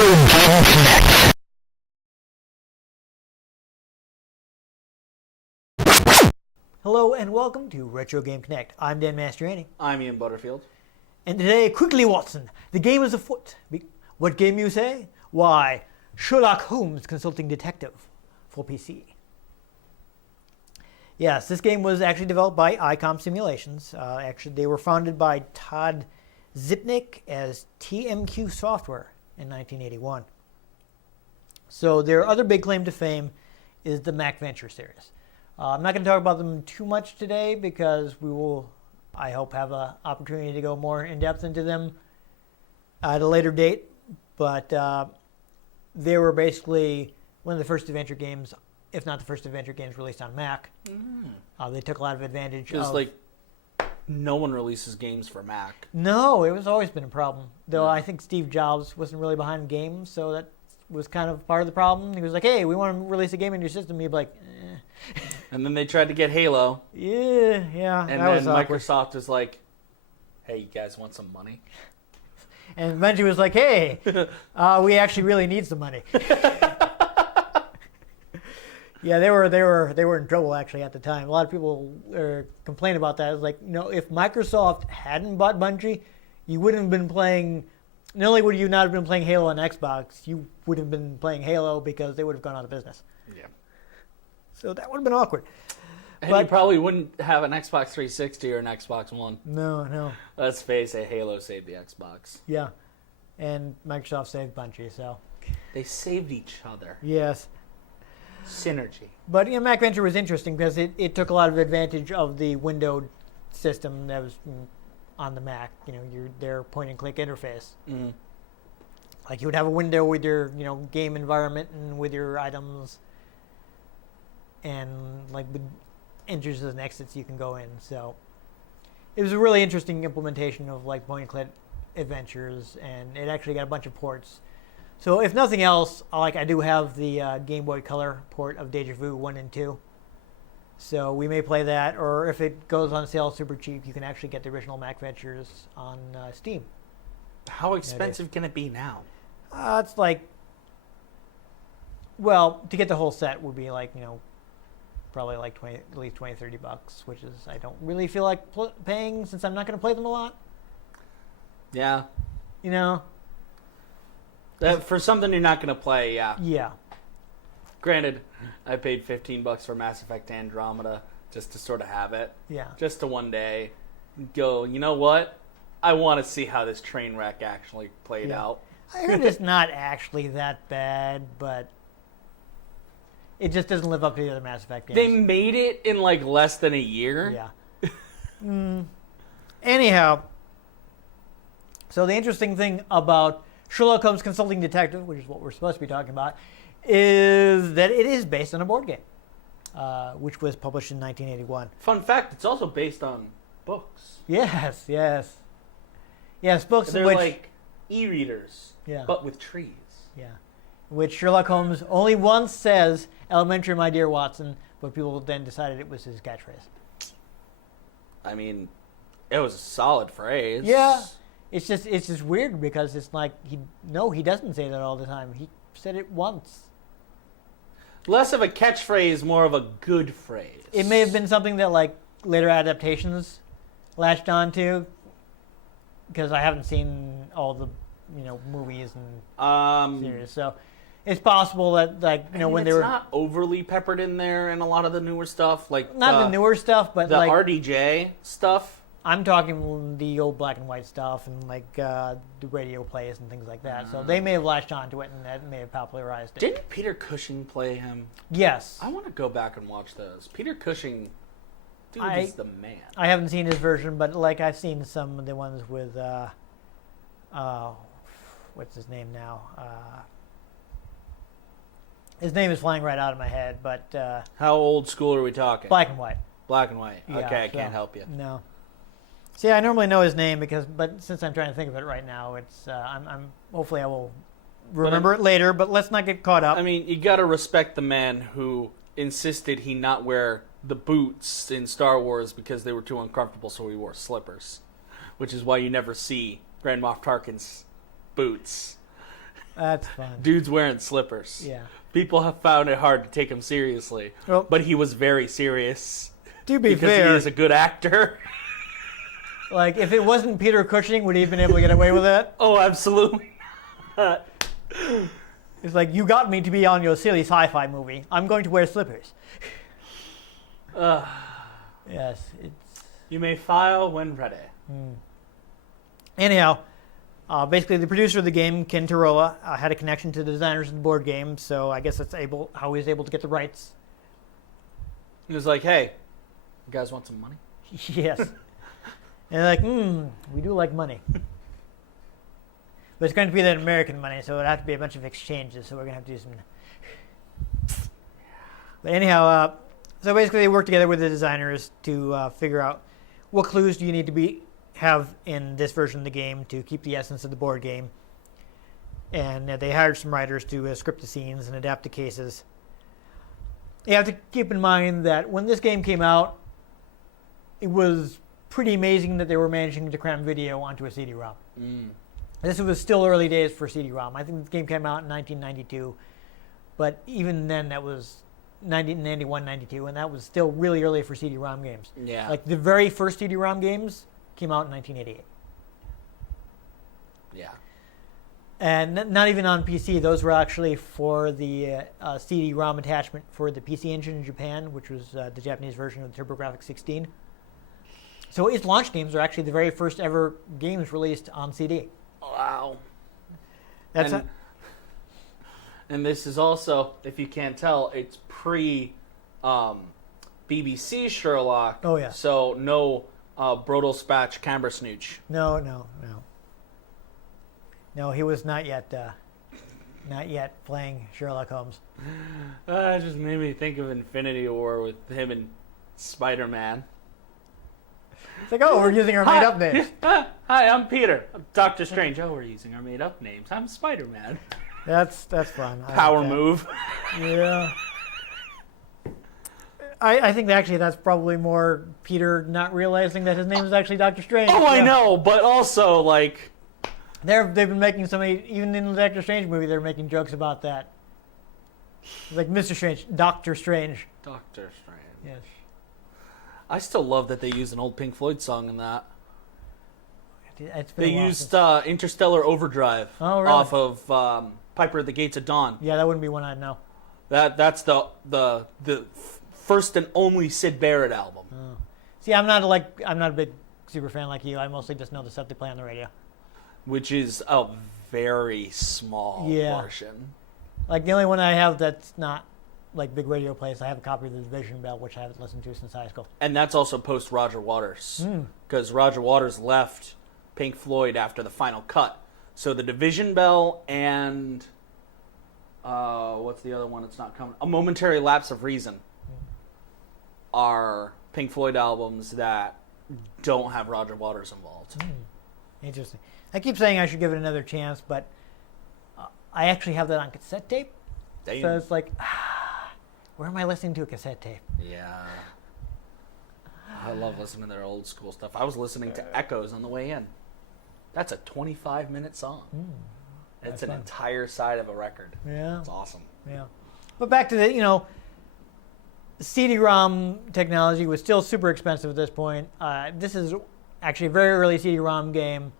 Game Connect. Hello and welcome to Retro Game Connect. I'm Dan Mastriani. I'm Ian Butterfield. And today, quickly Watson, the game is afoot. What game you say? Why, Sherlock Holmes Consulting Detective for PC. Yes, this game was actually developed by ICOM Simulations. Actually, they were founded by Todd Zipnick as TMQ Software in 1981. So their other big claim to fame is the Mac Venture series. I'm not going to talk about them too much today because we will, I hope, have an opportunity to go more in depth into them at a later date. But they were basically one of the first adventure games, if not the first adventure games released on Mac. They took a lot of advantage Because of... like no one releases games for Mac. No, it was always been a problem. Though I think Steve Jobs wasn't really behind games, so that was kind of part of the problem. He was like, hey, we want to release a game in your system. He'd be like, eh. And then they tried to get Halo. Yeah. And that then was awkward. Microsoft was like, hey, you guys want some money? And eventually was like, hey, we actually really need some money. Yeah, they were in trouble actually at the time. A lot of people complained about that. It was like, if Microsoft hadn't bought Bungie, you wouldn't have been playing. Not only would you not have been playing Halo on Xbox, you would have been playing Halo because they would have gone out of business. Yeah. So that would have been awkward. And you probably wouldn't have an Xbox 360 or an Xbox One. No. Let's face it, Halo saved the Xbox. Yeah, and Microsoft saved Bungie, so. They saved each other. Yes. Synergy. But Mac Venture was interesting because it took a lot of advantage of the windowed system that was on the Mac. Their point-and-click interface. Mm-hmm. Like you would have a window with your game environment and with your items, and like with entrances and exits you can go in. So it was a really interesting implementation of like point-and-click adventures, and it actually got a bunch of ports. So if nothing else, I do have the Game Boy Color port of Deja Vu 1 and 2. So we may play that, or if it goes on sale super cheap, you can actually get the original Mac Ventures on Steam. How expensive can it be now? It's like, well, to get the whole set would be like, probably like at least $20-30, which is I don't really feel like paying since I'm not going to play them a lot. Yeah. For something you're not going to play, yeah. Yeah. Granted, I paid $15 for Mass Effect Andromeda just to sort of have it. Yeah. Just to one day go, you know what? I want to see how this train wreck actually played out. I heard it's not actually that bad, but it just doesn't live up to the other Mass Effect games. They made it in like less than a year. Yeah. Anyhow, so the interesting thing about Sherlock Holmes Consulting Detective, which is what we're supposed to be talking about, is that it is based on a board game, which was published in 1981. Fun fact, it's also based on books. Yes. Books They're which, like e-readers, but with trees. Yeah. Which Sherlock Holmes only once says, "Elementary, my dear Watson," but people then decided it was his catchphrase. I mean, it was a solid phrase. Yeah. It's just weird because it's like he doesn't say that all the time. He said it once. Less of a catchphrase, more of a good phrase. It may have been something that like later adaptations latched onto, because I haven't seen all the movies and series. So it's possible that when they were not overly peppered in there in a lot of the newer stuff, like not the newer stuff, but the like RDJ stuff. I'm talking the old black and white stuff and like the radio plays and things like that. So they may have latched onto it and that may have popularized it. Didn't Peter Cushing play him? Yes. I want to go back and watch those. Peter Cushing, dude, is the man. I haven't seen his version, but like I've seen some of the ones with, what's his name now? His name is flying right out of my head, but... How old school are we talking? Black and white. Black and white. Yeah, okay, I can't help you. No. See, I normally know his name but since I'm trying to think of it right now, it's hopefully I will remember it later. But let's not get caught up. I mean, you gotta respect the man who insisted he not wear the boots in Star Wars because they were too uncomfortable, so he wore slippers, which is why you never see Grand Moff Tarkin's boots. That's fun. Dude's wearing slippers. Yeah. People have found it hard to take him seriously. Well, but he was very serious. to be because fair, he is a good actor. like if it wasn't Peter Cushing, would he have been able to get away with that? Oh, absolutely. It's like, you got me to be on your silly sci-fi movie. I'm going to wear slippers. Yes, it's... You may file when ready. Anyhow, basically the producer of the game, Ken Tarola, had a connection to the designers of the board game, so I guess that's how he was able to get the rights. He was like, hey, you guys want some money? Yes. And they're like, we do like money. But it's going to be that American money, so it'll have to be a bunch of exchanges, so we're going to have to do some... But anyhow, so basically they work together with the designers to figure out what clues do you need to have in this version of the game to keep the essence of the board game. And they hired some writers to script the scenes and adapt the cases. You have to keep in mind that when this game came out, it was pretty amazing that they were managing to cram video onto a CD-ROM. This was still early days for CD-ROM. I think the game came out in 1992, but even then that was 91, 92, and that was still really early for CD-ROM games. Yeah. Like the very first CD-ROM games came out in 1988. Yeah. And not even on PC. Those were actually for the CD-ROM attachment for the PC Engine in Japan, which was the Japanese version of the TurboGrafx 16. So its launch games are actually the very first ever games released on CD. Wow. That's and this is also, if you can't tell, it's pre BBC Sherlock. Oh, yeah. So no Brodel Spatch Camber Snooch. No, he was not yet playing Sherlock Holmes. It just made me think of Infinity War with him and Spider-Man. It's like, oh, we're using our made-up names. Hi, I'm Peter. I'm Doctor Strange. Oh, we're using our made-up names. I'm Spider-Man. That's fun. Power move. Yeah. I think actually that's probably more Peter not realizing that his name is actually Doctor Strange. Oh, I know, but also, like... They've been making so many, even in the Doctor Strange movie, they're making jokes about that. It's like Mr. Strange, Doctor Strange. Doctor Strange. Yes. I still love that they used an old Pink Floyd song in that. It's been They a while used since- Interstellar Overdrive off of Piper at the Gates of Dawn. Yeah, that wouldn't be one I'd know. That's the first and only Syd Barrett album. Oh. See, I'm not a big super fan like you. I mostly just know the stuff they play on the radio. Which is a very small portion. Like the only one I have that's not like big radio plays, I have a copy of the Division Bell, which I haven't listened to since high school. And that's also post Roger Waters. Because Roger Waters left Pink Floyd after the final cut. So the Division Bell and what's the other one that's not coming? A Momentary Lapse of Reason are Pink Floyd albums that don't have Roger Waters involved. Interesting. I keep saying I should give it another chance, but I actually have that on cassette tape. Damn. So it's like, where am I listening to a cassette tape? Yeah. I love listening to their old school stuff. I was listening to Echoes on the way in. That's a 25-minute song. It's an entire side of a record. Yeah. It's awesome. Yeah. But back to the, CD-ROM technology was still super expensive at this point. This is actually a very early CD-ROM game.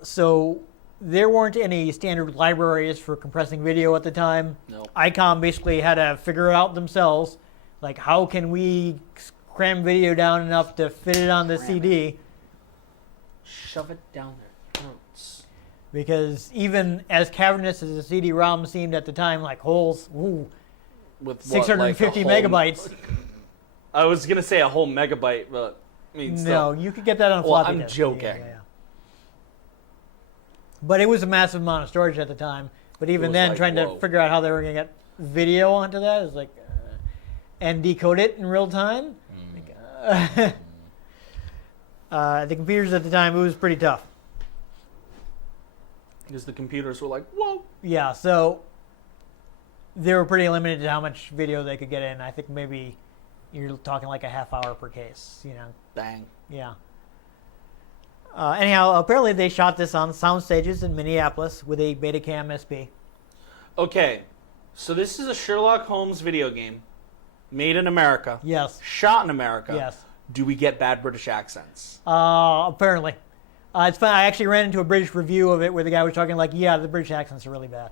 So there weren't any standard libraries for compressing video at the time. Nope. ICOM basically had to figure it out themselves. Like, how can we cram video down enough to fit it on the CD? Shove it down their throats. Because even as cavernous as the CD-ROM seemed at the time, like holes, With what, 650 like a whole- megabytes. I was going to say a whole megabyte, but I mean, No, still. you could get that on a Well, floppy I'm disk. joking. Yeah. But it was a massive amount of storage at the time. But even was then, like, trying whoa. to figure out how they were going to get video onto that is like, and decode it in real time. The computers at the time, it was pretty tough. Because the computers were like, whoa. Yeah, so they were pretty limited to how much video they could get in. I think maybe you're talking like a half hour per case, Bang. Yeah. Anyhow, apparently they shot this on sound stages in Minneapolis with a Betacam SP. Okay, so this is a Sherlock Holmes video game made in America. Yes. Shot in America. Yes. Do we get bad British accents? Apparently. It's fun. I actually ran into a British review of it where the guy was talking like, yeah, the British accents are really bad.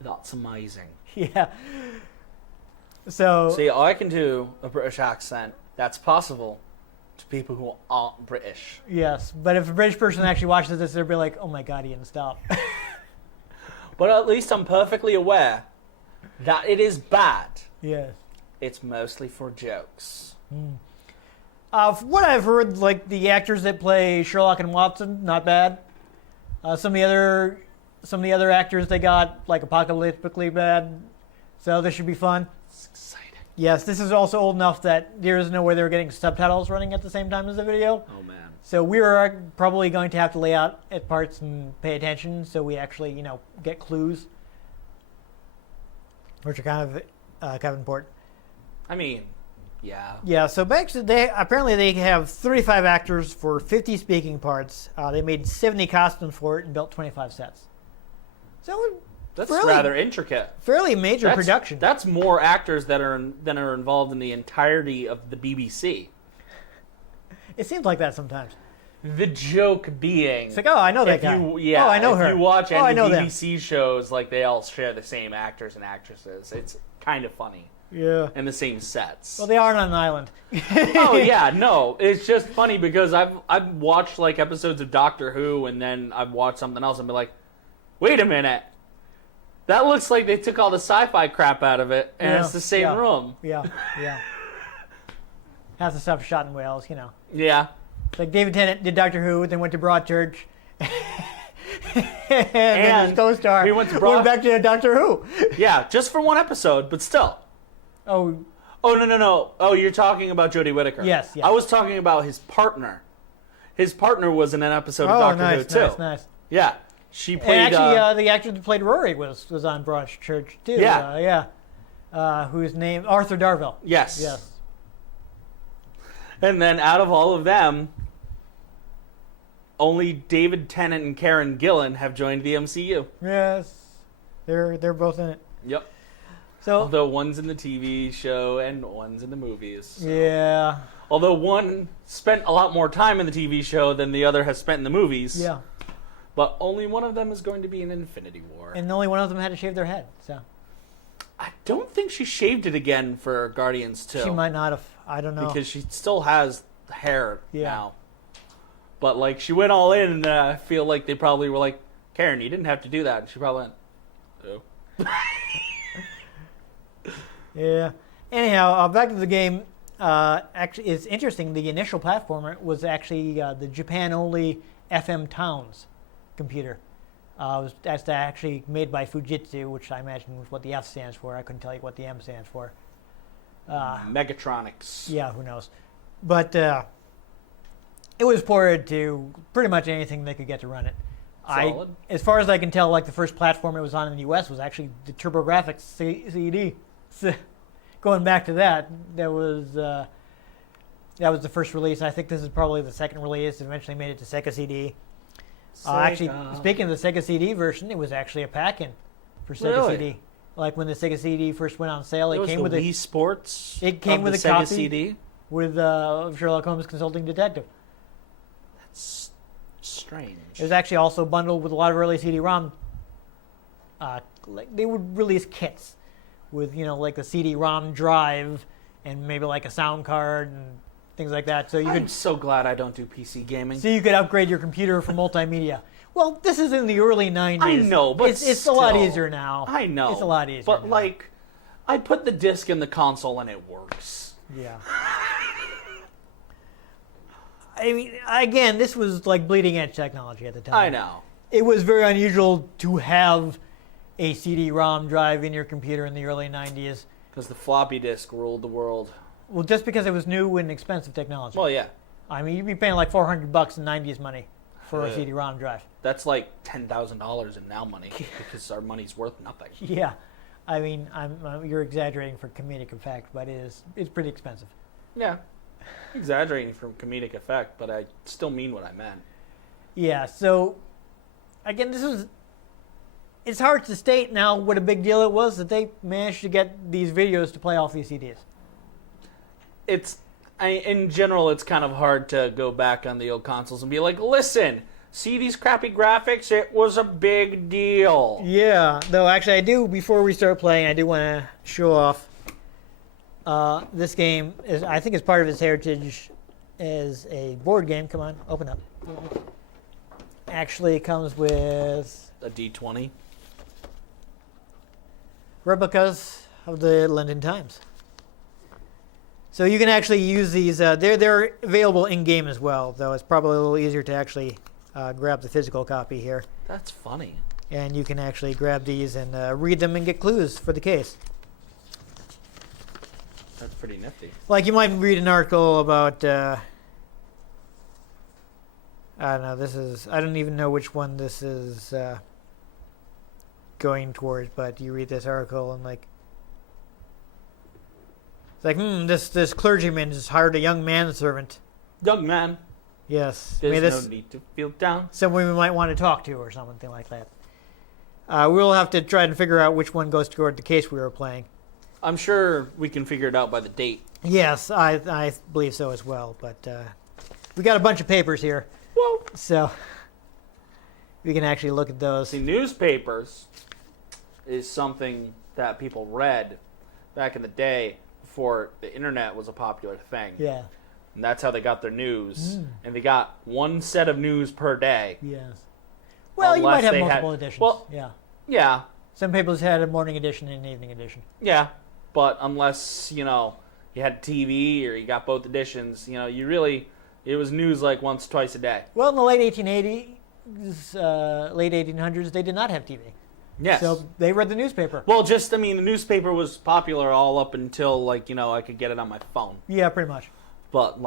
That's amazing. Yeah. So See, I can do a British accent. That's possible to people who aren't British. yes, but if a British person actually watches this, they'll be like, "Oh my God, Ian, stop." But at least I'm perfectly aware that it is bad. Yes. It's mostly for jokes. From what I've heard, like the actors that play Sherlock and Watson, not bad. Some of the other actors they got like apocalyptically bad, so this should be fun. It's exciting. Yes, this is also old enough that there is no way they were getting subtitles running at the same time as the video. Oh man. So we are probably going to have to lay out at parts and pay attention so we actually, get clues, which are kind of important. I mean, yeah. Yeah, so actually they have 35 actors for 50 speaking parts. They made 70 costumes for it and built 25 sets. So That's fairly, rather intricate. fairly major production. That's more actors that are involved in the entirety of the BBC. It seems like that sometimes. The joke being, It's like, oh, I know that guy. I know her. If you watch I any know them. BBC shows, like they all share the same actors and actresses. It's kind of funny. Yeah. And the same sets. Well, they aren't on an island. Oh yeah, no, it's just funny because I've watched like episodes of Doctor Who and then I've watched something else and be like, wait a minute, that looks like they took all the sci-fi crap out of it and it's the same room. Yeah. Half the stuff shot in Wales, Yeah. Like David Tennant did Doctor Who, then went to Broadchurch. and his co-star he went to went back to Doctor Who. Yeah, just for one episode, but still. Oh, No. Oh, you're talking about Jodie Whittaker. Yes. I was talking about his partner. His partner was in an episode of Doctor Who too. Nice. Yeah, she And played. actually, the actor that played Rory was on Broadchurch too. Yeah. Whose name Arthur Darvill. Yes. Yes. And then out of all of them, only David Tennant and Karen Gillan have joined the MCU. Yes. They're both in it. Yep. So Although one's in the TV show and one's in the movies. So. yeah. Although one spent a lot more time in the TV show than the other has spent in the movies. Yeah. But only one of them is going to be in Infinity War. And only one of them had to shave their head. So I don't think she shaved it again for Guardians 2. she might not have. I don't know. Because she still has hair Yeah. now. But like she went all in and I feel like they probably were like, Karen, you didn't have to do that. And she probably went, oh. Yeah. Anyhow, back to the game. Actually, it's interesting. The initial platformer was actually the Japan-only FM Towns computer. That's actually made by Fujitsu, which I imagine was what the F stands for. I couldn't tell you what the M stands for. Megatronics. Yeah, who knows? But it was ported to pretty much anything they could get to run it. Solid. As far as I can tell, like the first platform it was on in the U.S. was actually the TurboGrafx CD. So, going back to that, that was the first release. I think this is probably the second release. It eventually made it to Sega CD. Actually, speaking of the Sega CD version, it was actually a pack-in for Sega Really? CD. Like when the Sega CD first went on sale, it came with Wii Sports. It came of with the a Sega copy. CD. with Sherlock Holmes Consulting Detective. That's strange. It was actually also bundled with a lot of early CD-ROM. They would release kits with, like the CD-ROM drive and maybe like a sound card and things like that. So I'm so glad I don't do PC gaming. you could upgrade your computer for multimedia. Well, this is in the early 90s. I know, but it's a lot easier now. I know. It's a lot easier But, now. I put the disc in the console and it works. Yeah. I mean, again, this was like bleeding edge technology at the time. I know. It was very unusual to have a CD-ROM drive in your computer in the early 90s. Because the floppy disk ruled the world. Well, just because it was new and expensive technology. Well, yeah. I mean, you'd be paying like $400 in 90s money for a CD-ROM drive. That's like $10,000 in now money because our money's worth nothing. Yeah. I mean, you're exaggerating for comedic effect, but it's pretty expensive. Yeah. Exaggerating from comedic effect, but I still mean what I meant. Yeah, so again, it's hard to state now what a big deal it was that they managed to get these videos to play off these CDs. In general, it's kind of hard to go back on the old consoles and be like, listen, see these crappy graphics? It was a big deal. Yeah, though actually before we start playing, I do want to show off this game. I think is part of its heritage as a board game. Come on, open up. Actually, it comes with A D20. replicas of the London Times. So you can actually use these. They're available in game as well, though it's probably a little easier to actually grab the physical copy here. That's funny. And you can actually grab these and read them and get clues for the case. That's pretty nifty. Like you might read an article about. I don't know. I don't even know which one this is going towards, but you read this article and like. It's like, this clergyman has hired a young manservant. Young man, Yes. there's no need to feel down. Someone we might want to talk to or something like that. We'll have to try and figure out which one goes toward the case we were playing. I'm sure we can figure it out by the date. Yes, I believe so as well. But we got a bunch of papers here. Whoa. So we can actually look at those. See, newspapers is something that people read back in the day before the internet was a popular thing. Yeah. And that's how they got their news. And they got one set of news per day. Yes. Well, you might Unless have they multiple had- editions. well- Yeah. Yeah, Some papers had a morning edition and an evening edition. yeah. But unless, you had TV or you got both editions, it was news like once, twice a day. Well, in the late 1880s, late 1800s, they did not have TV. Yes. So they read the newspaper. Well, the newspaper was popular all up until, I could get it on my phone. Yeah, pretty much. But,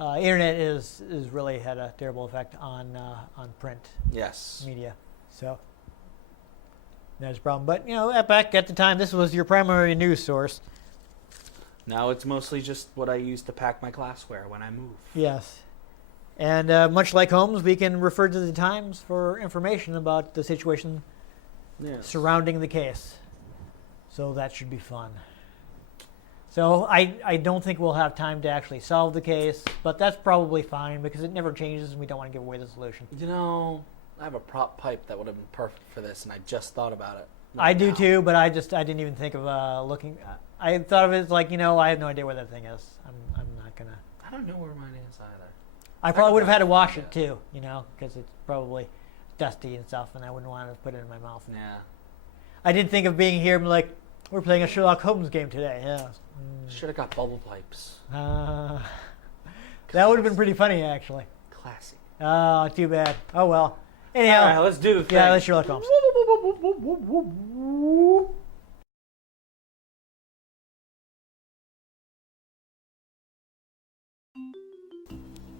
Internet is really had a terrible effect on print yes. media. So that's a problem. But back at the time, this was your primary news source. Now it's mostly just what I use to pack my glassware when I move. Yes. And much like Holmes, we can refer to the Times for information about the situation Yes. surrounding the case. So that should be fun. So I don't think we'll have time to actually solve the case, but that's probably fine because it never changes and we don't want to give away the solution. I have a prop pipe that would have been perfect for this, and I just thought about it. I do now. too, but I didn't even think of looking. I thought of it as like, I have no idea where that thing is. I'm not going to. I don't know where mine is either. I probably would have had to wash it too, because it's probably dusty and stuff, and I wouldn't want to put it in my mouth. Yeah. I did think of being here and be like, we're playing a Sherlock Holmes game today. Yeah. Should have got bubble pipes. That would have been pretty funny, actually. Classy. Oh, too bad. Oh, well. Anyhow. All right, let's do the thing. Yeah, let's Sherlock Holmes.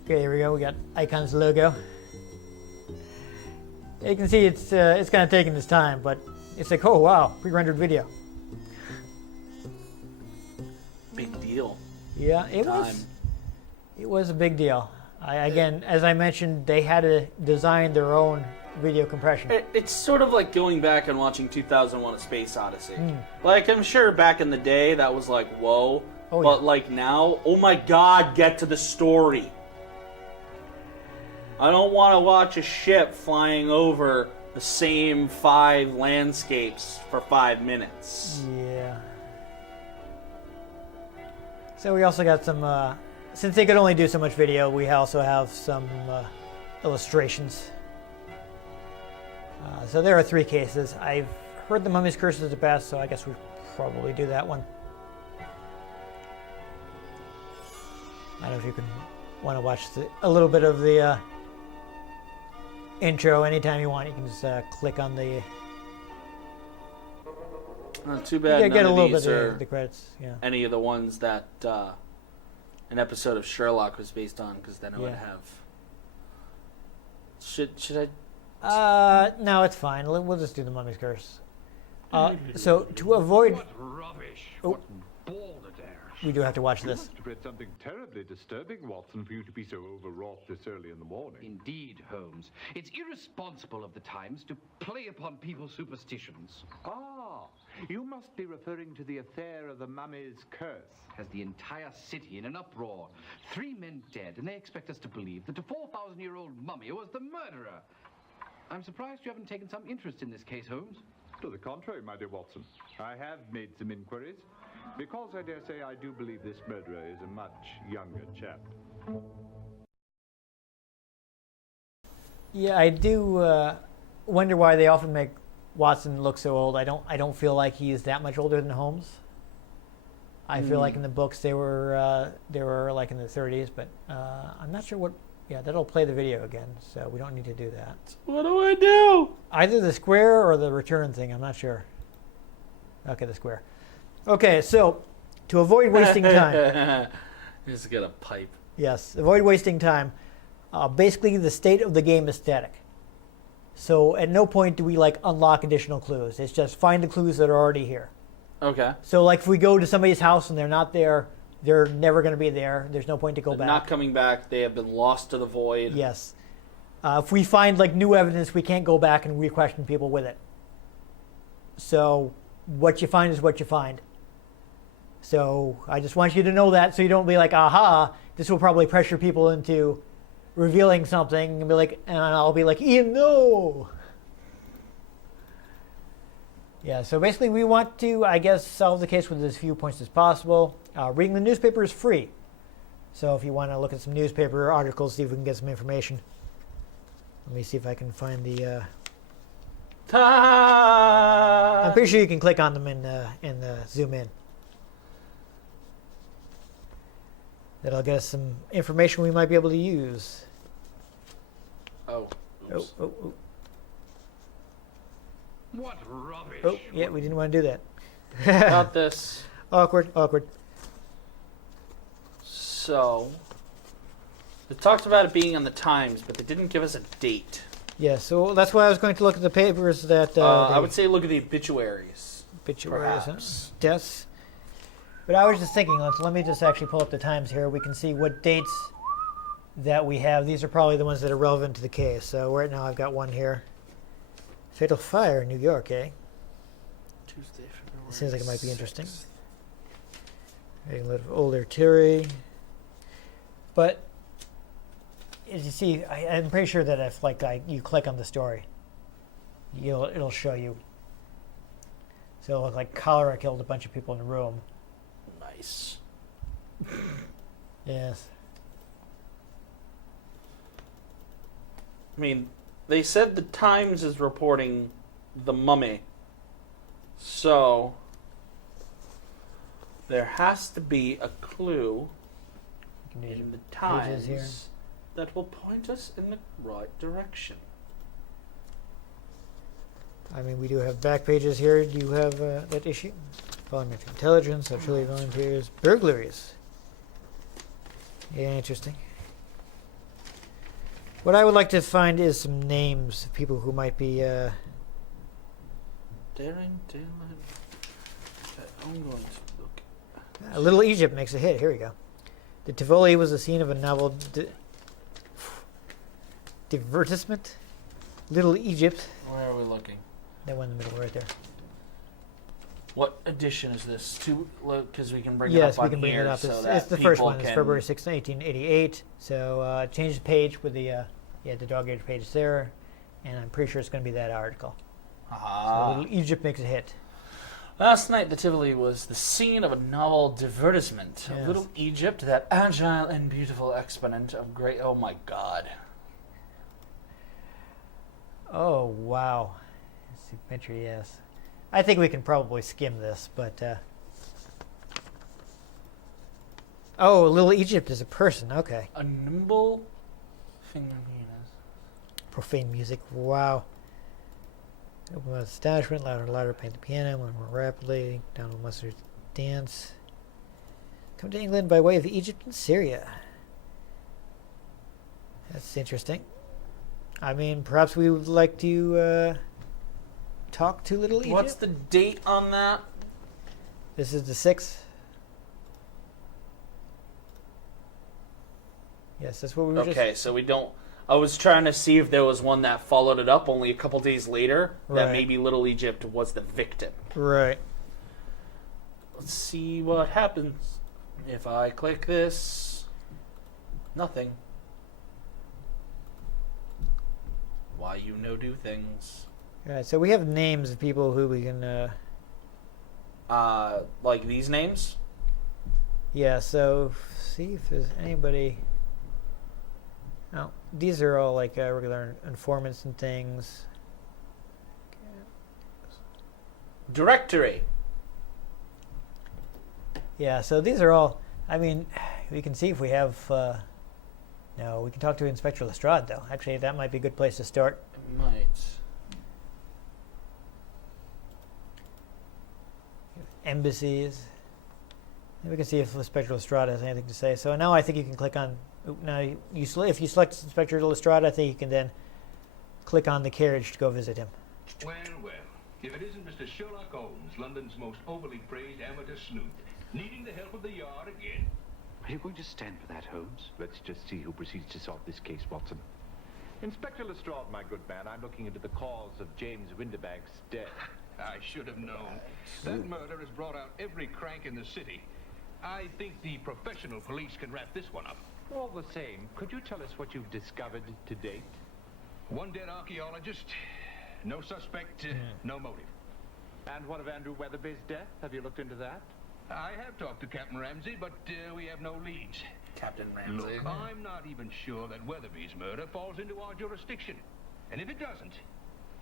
Okay, here we go. We got Icon's logo. You can see it's kind of taking this time, but it's like, oh wow, pre-rendered video. Big deal. Yeah, it was. It was a big deal. Again, as I mentioned, they had to design their own video compression. It's sort of like going back and watching 2001: A Space Odyssey. Like, I'm sure back in the day that was like, whoa. Oh, but yeah. like now, oh my God, get to the story. I don't want to watch a ship flying over the same 5 landscapes for 5 minutes. Yeah. So we also got some, since they could only do so much video, we also have some illustrations. So there are 3 cases. I've heard the Mummy's Curse is the best, so I guess we probably do that one. I don't know if you can want to watch a little bit of the intro anytime you want. You can just click on the. Too bad Get a none little of bit these are of the credits. Yeah. any of the ones that an episode of Sherlock was based on, because then I would have. Should I? No, it's fine. We'll just do the Mummy's Curse. So to avoid. What rubbish! Oh. What balderdash! we do have to watch You this. must have read something terribly disturbing, Watson, for you to be so overwrought this early in the morning. Indeed, Holmes. It's irresponsible of the Times to play upon people's superstitions. Ah, you must be referring to the affair of the mummy's curse. Has the entire city in an uproar. 3 men dead, and they expect us to believe that the 4,000-year-old mummy was the murderer. I'm surprised you haven't taken some interest in this case, Holmes. To the contrary, my dear Watson. I have made some inquiries. Because I dare say I do believe this murderer is a much younger chap. Yeah, I do wonder why they often make Watson look so old. I don't feel like he is that much older than Holmes. I feel like in the books they were like in the 30s, but I'm not sure what. Yeah, that'll play the video again, so we don't need to do that. What do I do? Either the square or the return thing. I'm not sure. Okay, the square. Okay, so to avoid wasting time. He's got a pipe. Yes, avoid wasting time. Basically, the state of the game is static. So at no point do we like unlock additional clues. It's just find the clues that are already here. Okay. So like if we go to somebody's house and they're not there, they're never going to be there. There's no point to go They're back. not coming back. They have been lost to the void. Yes. If we find like new evidence, we can't go back and re-question people with it. So what you find is what you find. So I just want you to know that so you don't be like, aha, this will probably pressure people into revealing something and be like, and I'll be like, Ian, no. Yeah, so basically we want to, I guess, solve the case with as few points as possible. Reading the newspaper is free. So if you want to look at some newspaper articles, see if we can get some information. Let me see if I can find the... I'm pretty sure you can click on them and zoom in. That'll get us some information we might be able to use. Oh. Oops. Oh. What rubbish. Oh, yeah, we didn't want to do that. About this. Awkward. So, they talked about it being on the Times, but they didn't give us a date. Yeah, so that's why I was going to look at the papers that... I would say look at the obituaries. Obituaries, perhaps. deaths. But I was just thinking, let me just actually pull up the Times here. We can see what dates that we have. These are probably the ones that are relevant to the case. So right now I've got one here. Fatal fire in New York, eh? Tuesday, February Seems like it might be interesting. 6th. A little bit old artillery. But as you see, I'm pretty sure that if you click on the story, it'll show you. So it'll look like cholera killed a bunch of people in the room. Nice. Yes. I mean, they said the Times is reporting the mummy. So, there has to be a clue You can do in the pages Times here. that will point us in the right direction. I mean, we do have back pages here. Do you have that issue? Parliamentary intelligence, artillery volunteers, burglaries. Yeah, interesting. What I would like to find is some names of people who might be... Daring daylight. Okay, I'm going to look. Little Egypt makes a hit. Here we go. The Tivoli was the scene of a novel divertisement. Little Egypt. Where are we looking? That one in the middle right there. What edition is this? Because we can bring Yes, it up we on can bring here it up. so It's that the first people one. It's can- February 6, 1888. So change the page with the dog-eared page there. And I'm pretty sure it's going to be that article. So Little Egypt makes a hit. Last night, the Tivoli was the scene of a novel divertisement. Yes. Little Egypt, that agile and beautiful exponent of great... Oh, my God. Oh, wow. Let's see, picture, yes. I think we can probably skim this, but... Oh, Little Egypt is a person. Okay. A nimble finger penis. Profane music. Wow. Open with astonishment. Louder and louder. Paint the piano. More and more rapidly. Down with mustard dance. Come to England by way of Egypt and Syria. That's interesting. I mean, perhaps we would like to talk to Little Egypt. What's the date on that? This is the 6th. Yes, that's what we were just... Okay, so we don't... I was trying to see if there was one that followed it up only a couple days later, that Right. maybe Little Egypt was the victim. Right. Let's see what happens. If I click this... Nothing. Why you no do things. All right, so we have names of people who we can... Like these names? Yeah, so see if there's anybody... Oh, these are all like regular informants and things. Directory. Yeah, so these are all... I mean, we can see if we have... no, we can talk to Inspector Lestrade, though. Actually, that might be a good place to start. It might. Embassies. Maybe we can see if Inspector Lestrade has anything to say. So now I think you can click on... Now, if you select Inspector Lestrade, I think you can then click on the carriage to go visit him. Well, well, if it isn't Mr. Sherlock Holmes, London's most overly praised amateur sleuth, needing the help of the yard again. Are you going to stand for that, Holmes? Let's just see who proceeds to solve this case, Watson. Inspector Lestrade, my good man, I'm looking into the cause of James Winterbank's death. I should have known. That murder has brought out every crank in the city. I think the professional police can wrap this one up. All the same, could you tell us what you've discovered to date? One dead archaeologist, no suspect, no motive. And what of Andrew Weatherby's death? Have you looked into that? I have talked to Captain Ramsey, but we have no leads. Captain Ramsey. Look, I'm not even sure that Weatherby's murder falls into our jurisdiction. And if it doesn't,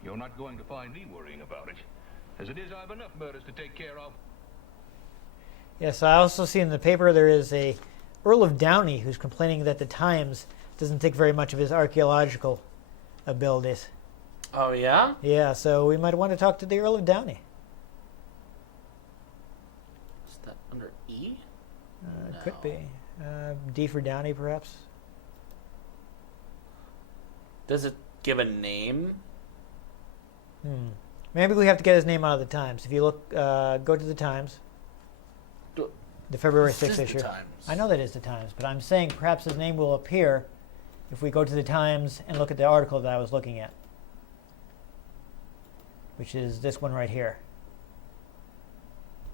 you're not going to find me worrying about it. As it is, I have enough murders to take care of. Yes, I also see in the paper there is a Earl of Downey who's complaining that the Times doesn't think very much of his archaeological abilities. Oh, yeah? Yeah, so we might want to talk to the Earl of Downey. Is that under E? It could be. D for Downey, perhaps. Does it give a name? Maybe we have to get his name out of the Times. If you look, go to the Times. The February 6th issue. I know that is the Times, but I'm saying perhaps his name will appear if we go to the Times and look at the article that I was looking at, which is this one right here.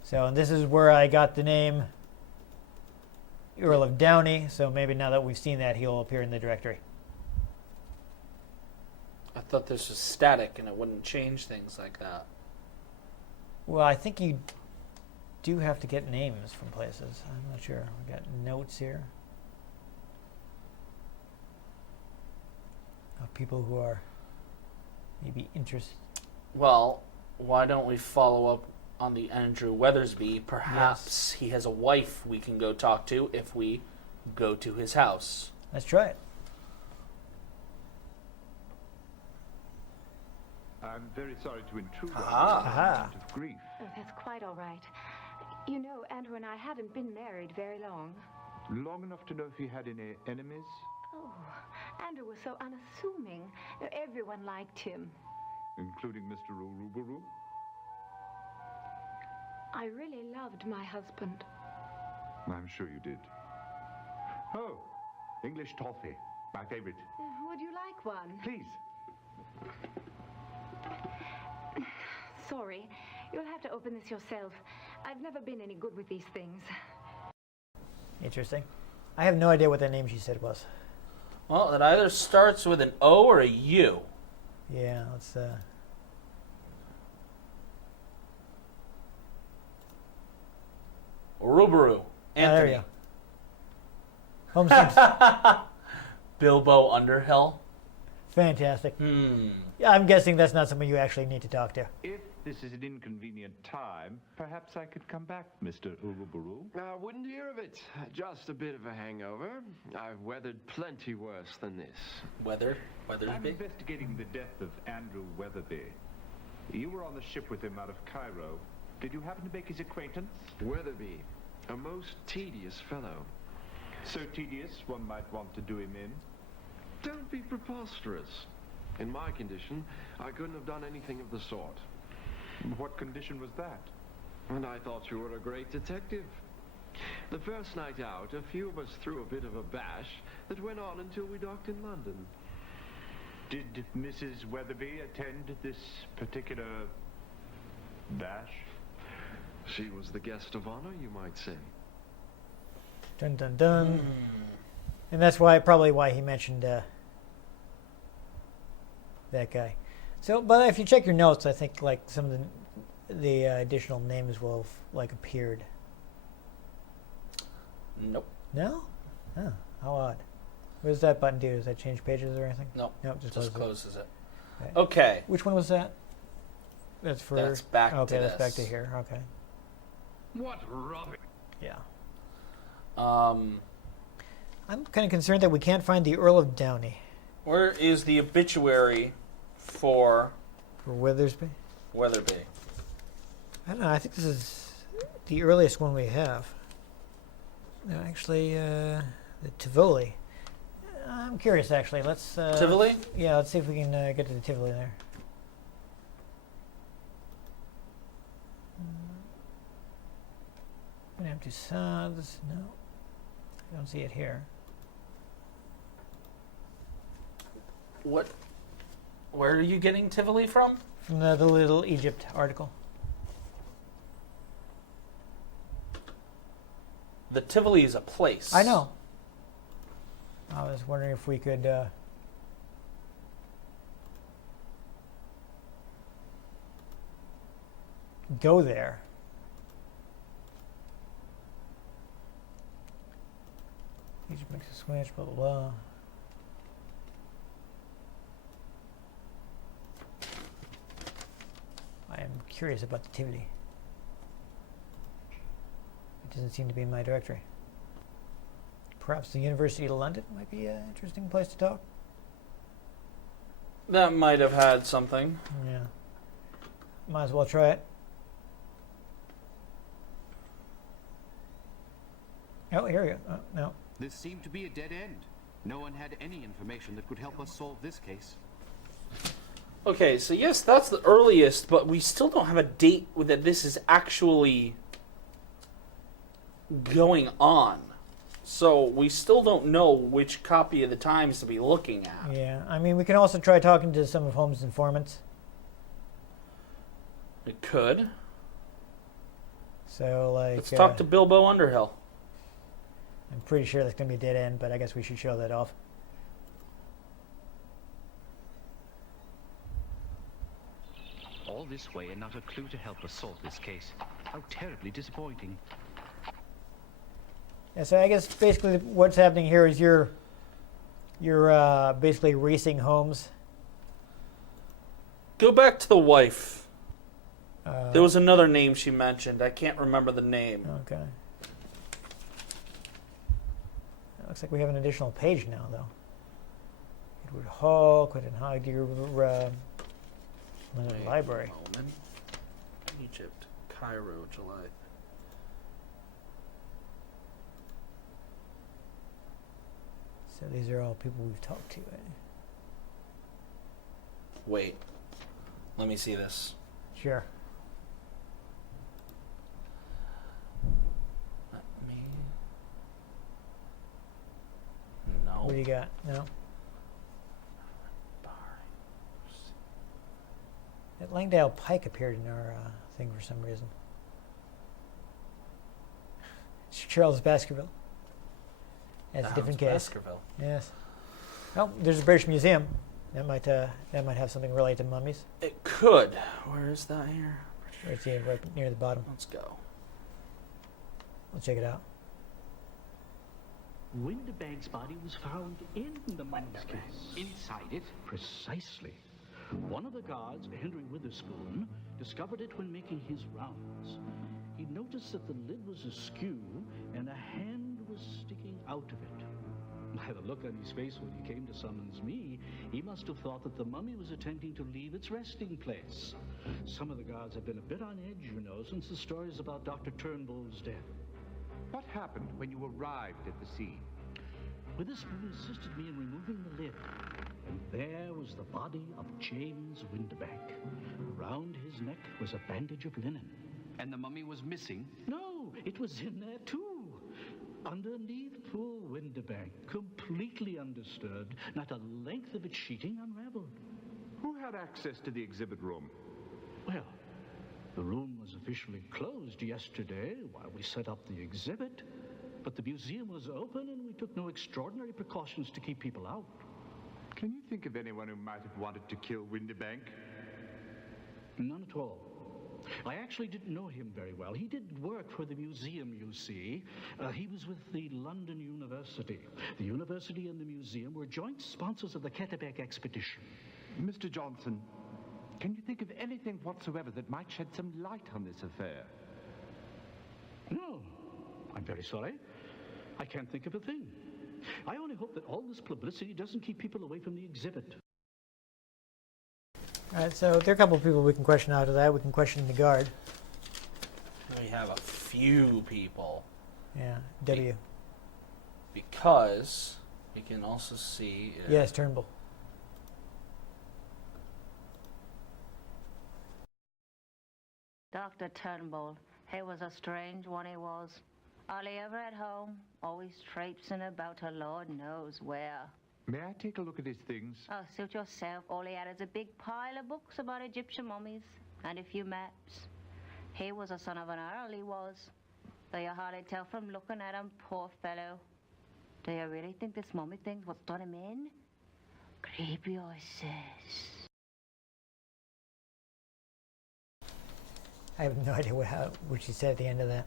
So, and this is where I got the name Earl of Downey, so maybe now that we've seen that, he'll appear in the directory. I thought this was static and it wouldn't change things like that. Well, I think you do have to get names from places. I'm not sure. We got notes here of people who are maybe interested. Well, why don't we follow up on the Andrew Weathersby? Perhaps he has a wife we can go talk to if we go to his house. Let's try it. I'm very sorry to intrude on Aha. you in a moment of grief. Oh, that's quite all right. You know, Andrew and I hadn't been married very long. Long enough to know if he had any enemies? Oh, Andrew was so unassuming. Everyone liked him. Including Mr. Uruburu? I really loved my husband. I'm sure you did. Oh, English toffee. My favorite. Would you like one? Please. Sorry, you'll have to open this yourself. I've never been any good with these things. Interesting. I have no idea what that name she said was. Well, it either starts with an O or a U. Yeah, let's Uruburu. there Anthony. you go. Holmes seems Bilbo Underhill. fantastic. Yeah, I'm guessing that's not someone you actually need to talk to. If this is an inconvenient time, perhaps I could come back, Mr. Uruburu. I wouldn't hear of it. Just a bit of a hangover. I've weathered plenty worse than this. I'm Weathersby. investigating the death of Andrew Weatherby. You were on the ship with him out of Cairo. Did you happen to make his acquaintance? Weatherby, a most tedious fellow. So tedious, one might want to do him in. Don't be preposterous. In my condition, I couldn't have done anything of the sort. What condition was that? And I thought you were a great detective. The first night out, a few of us threw a bit of a bash that went on until we docked in London. Did Mrs. Weatherby attend this particular bash? She was the guest of honor, you might say. Dun dun dun. And that's probably why he mentioned that guy. So, but if you check your notes, I think like some of the additional names will have like appeared. Nope. No? Oh, how odd. What does that button do? Does that change pages or anything? Nope. Nope, Just closes it. Okay. Okay. Which one was that? That's for. That's back to Okay, that's back this. to here. Okay. What rubbish. Yeah. Um, I'm kind of concerned that we can't find the Earl of Downey where is the obituary for for Withersby. Weatherby? I don't know. I think this is the earliest one we have. No, actually, the Tivoli. I'm curious, actually. Let's. Tivoli? Yeah, let's see if we can get to the Tivoli there. An empty sods. No, I don't see it here. What? Where are you getting Tivoli from? From the Little Egypt article. The Tivoli is a place. I know. I was wondering if we could go there. Egypt makes a switch, blah, blah, blah. I am curious about the Tivoli. It doesn't seem to be in my directory. Perhaps the University of London might be an interesting place to talk. That might have had something. Yeah. Might as well try it. Oh, here we go. Oh, no. This seemed to be a dead end. No one had any information that could help us solve this case. Okay, so yes, that's the earliest, but we still don't have a date that this is actually going on. So we still don't know which copy of the Times to be looking at. Yeah, I mean, we can also try talking to some of Holmes' informants. It could. So, like... Let's talk to Bilbo Underhill. I'm pretty sure that's going to be a dead end, but I guess we should show that off. All this way and not a clue to help us solve this case. How terribly disappointing. Yeah, so I guess basically what's happening here is you're basically racing Holmes. Go back to the wife. Uh, There was another name she mentioned. I can't remember the name. Okay. It looks like we have an additional page now, though. Edward Hall, Quentin Hyde, London Library. Moment. Egypt, Cairo, July. So these are all people we've talked to. Eh? Wait. Let me see this. Sure. Let me. No. What do you got? No? That Langdale Pike appeared in our thing for some reason. Charles Baskerville. That's a different case. Baskerville. Yes. Oh, there's a British Museum. That might have something related to mummies. It could. Where is that here? Right near the bottom. Let's go. Let's check it out. Windibank's body was found in the mum's case. Inside it? Precisely. One of the guards, Henry Witherspoon, discovered it when making his rounds. He noticed that the lid was askew and a hand was sticking out of it. By the look on his face when he came to summons me, he must have thought that the mummy was attempting to leave its resting place. Some of the guards have been a bit on edge, you know, since the stories about Dr. Turnbull's death. What happened when you arrived at the scene? Witherspoon assisted me in removing the lid, and there was the body of James Windibank. Around his neck was a bandage of linen. And the mummy was missing? No, it was in there too. underneath poor Windibank, completely undisturbed, not a length of its sheeting unraveled. Who had access to the exhibit room? Well, the room was officially closed yesterday while we set up the exhibit, but the museum was open and we took no extraordinary precautions to keep people out. Can you think of anyone who might have wanted to kill Windibank? None at all. I actually didn't know him very well. He did work for the museum, you see. He was with the London University. The university and the museum were joint sponsors of the Ketterbeck expedition. Mr. Johnson, can you think of anything whatsoever that might shed some light on this affair? No, I'm very sorry. I can't think of a thing. I only hope that all this publicity doesn't keep people away from the exhibit. All right, so there are a couple of people we can question after that. We can question the guard. We have a few people. Yeah, W. Because we can also see... Yes, Turnbull. Dr. Turnbull, he was a strange one, he was. Hardly ever at home, always traipsing about her Lord knows where. May I take a look at his things? Oh, suit yourself. All he had is a big pile of books about Egyptian mummies and a few maps. He was a son of an earl, he was. Though you hardly tell from looking at him, poor fellow. Do you really think this mummy thing's what's done him in? Creepy, I says. I have no idea what she said at the end of that.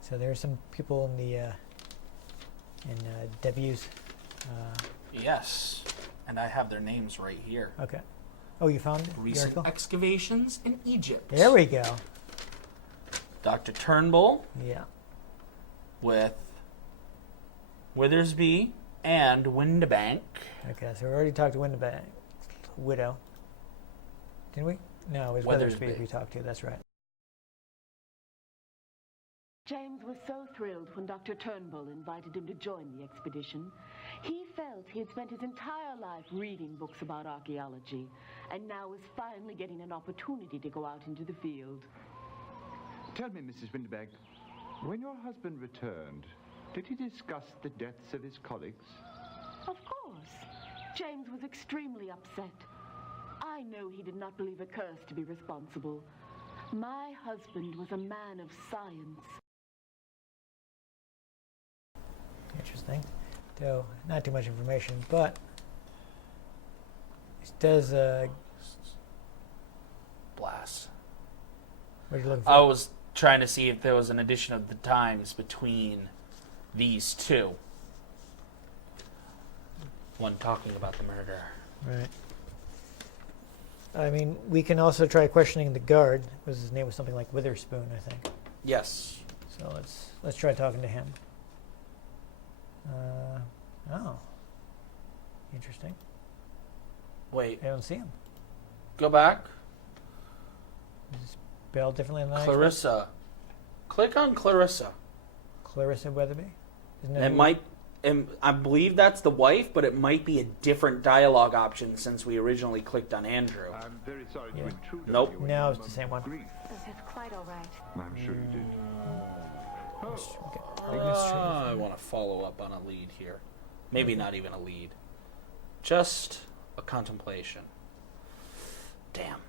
So there are some people in the W's. Yes, and I have their names right here. Okay. Oh, you found the Recent article? excavations in Egypt. There we go. Dr. Turnbull Yeah. with Withersby and Windibank. Okay, so we already talked to Windibank, widow. Didn't we? No, it was Weathersby. Weathersby we talked to. That's right. James was so thrilled when Dr. Turnbull invited him to join the expedition. He felt he had spent his entire life reading books about archaeology, and now was finally getting an opportunity to go out into the field. Tell me, Mrs. Windibank, when your husband returned, did he discuss the deaths of his colleagues? Of course. James was extremely upset. I know he did not believe a curse to be responsible. My husband was a man of science. Interesting. Though, not too much information, but it does, Blast. what are you looking for? I was trying to see if there was an addition of the times between these two. One talking about the murder. Right. I mean, we can also try questioning the guard. His name was something like Witherspoon, I think. Yes. So let's try talking to him. Oh. Interesting. Wait, I don't see him. go back. Is it spelled differently than I Clarissa. Click on Clarissa. expected? Clarissa Weatherby? Isn't It might, I believe that's the wife, but it might be a different dialogue option since we originally clicked on Andrew. I'm very sorry Yeah. to intrude. Nope. on you in No, your it's the same one. moment of grief. This is quite all right. I'm sure you did. I want to follow up on a lead here. Maybe not even a lead. Just a contemplation. Damn,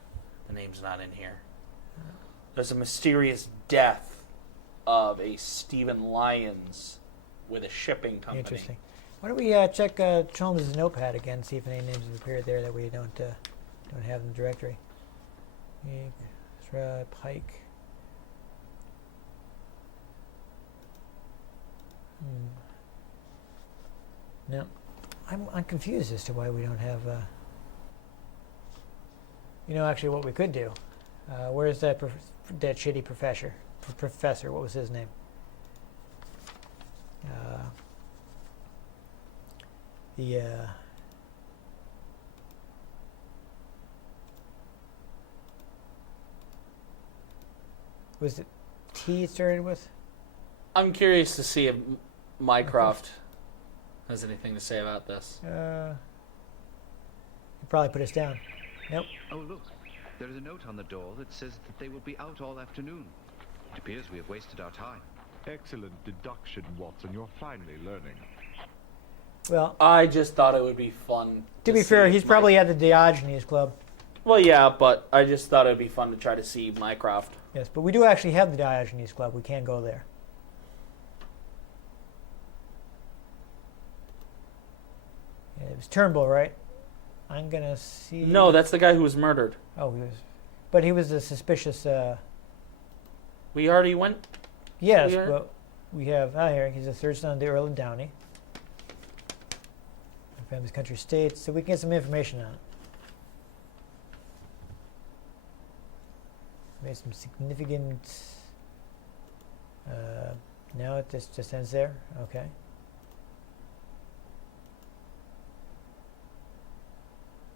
the name's not in here. There's a mysterious death of a Stephen Lyons with a shipping company. Interesting. Why don't we check Chalmers' notepad again, see if any names have appeared there that we don't have in the directory. Pike. No, I'm confused as to why we don't have. Actually, what we could do. Where's that that shitty professor? Professor, what was his name? Was it T it started with? I'm curious to see if Mycroft has anything to say about this. You probably put us down. Nope. Oh, look. There is a note on the door that says that they will be out all afternoon. It appears we have wasted our time. Excellent deduction, Watson. You're finally learning. Well, I just thought it would be fun. to be fair, he's probably at the Diogenes Club. Well, yeah, but I just thought it would be fun to try to see Mycroft. Yes, but we do actually have the Diogenes Club. We can go there. Yeah, it was Turnbull, right? I'm gonna see. No, that's the guy who was murdered. Oh, but he was a suspicious. We already went. Yes, but we have here. He's the third son of the Earl of Downey. The family's country estates, so we can get some information on it. Made some significant. No, it just ends there. Okay.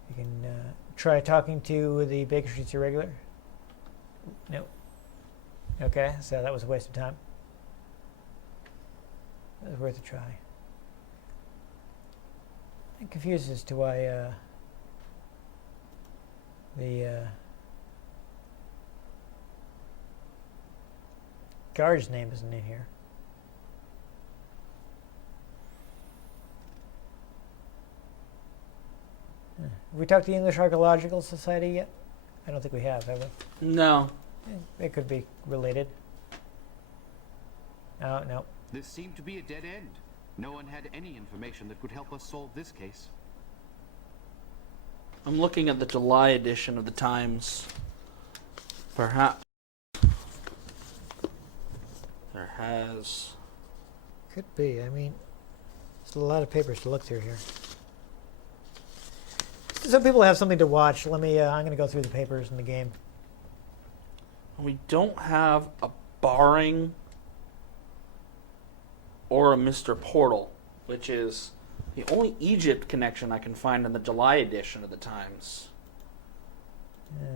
You can try talking to the Baker Street's irregular. No. Okay, so that was a waste of time. It was worth a try. I'm confused as to why the guard's name isn't in here. Have we talked to the English Archaeological Society yet? I don't think we have we? No. It could be related. Oh, no. This seemed to be a dead end. No one had any information that could help us solve this case. I'm looking at the July edition of the Times. Perhaps there has. Could be. I mean, there's a lot of papers to look through here. Some people have something to watch. Let me. I'm going to go through the papers in the game. We don't have a barring or a Mr. Portal, which is the only Egypt connection I can find in the July edition of the Times. Yeah.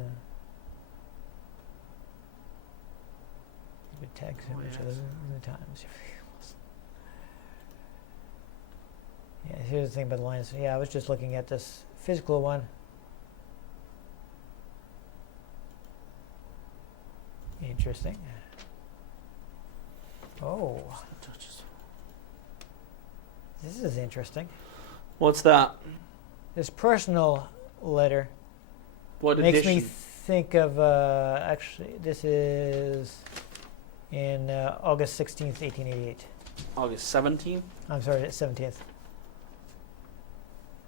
Good text image of the Times. Yeah, here's the thing about the lines. Yeah, I was just looking at this physical one. Interesting. Oh. This is interesting. What's that? This personal letter What makes edition? me think of, actually, this is in August 16th, 1888. August 17th? I'm sorry, 17th.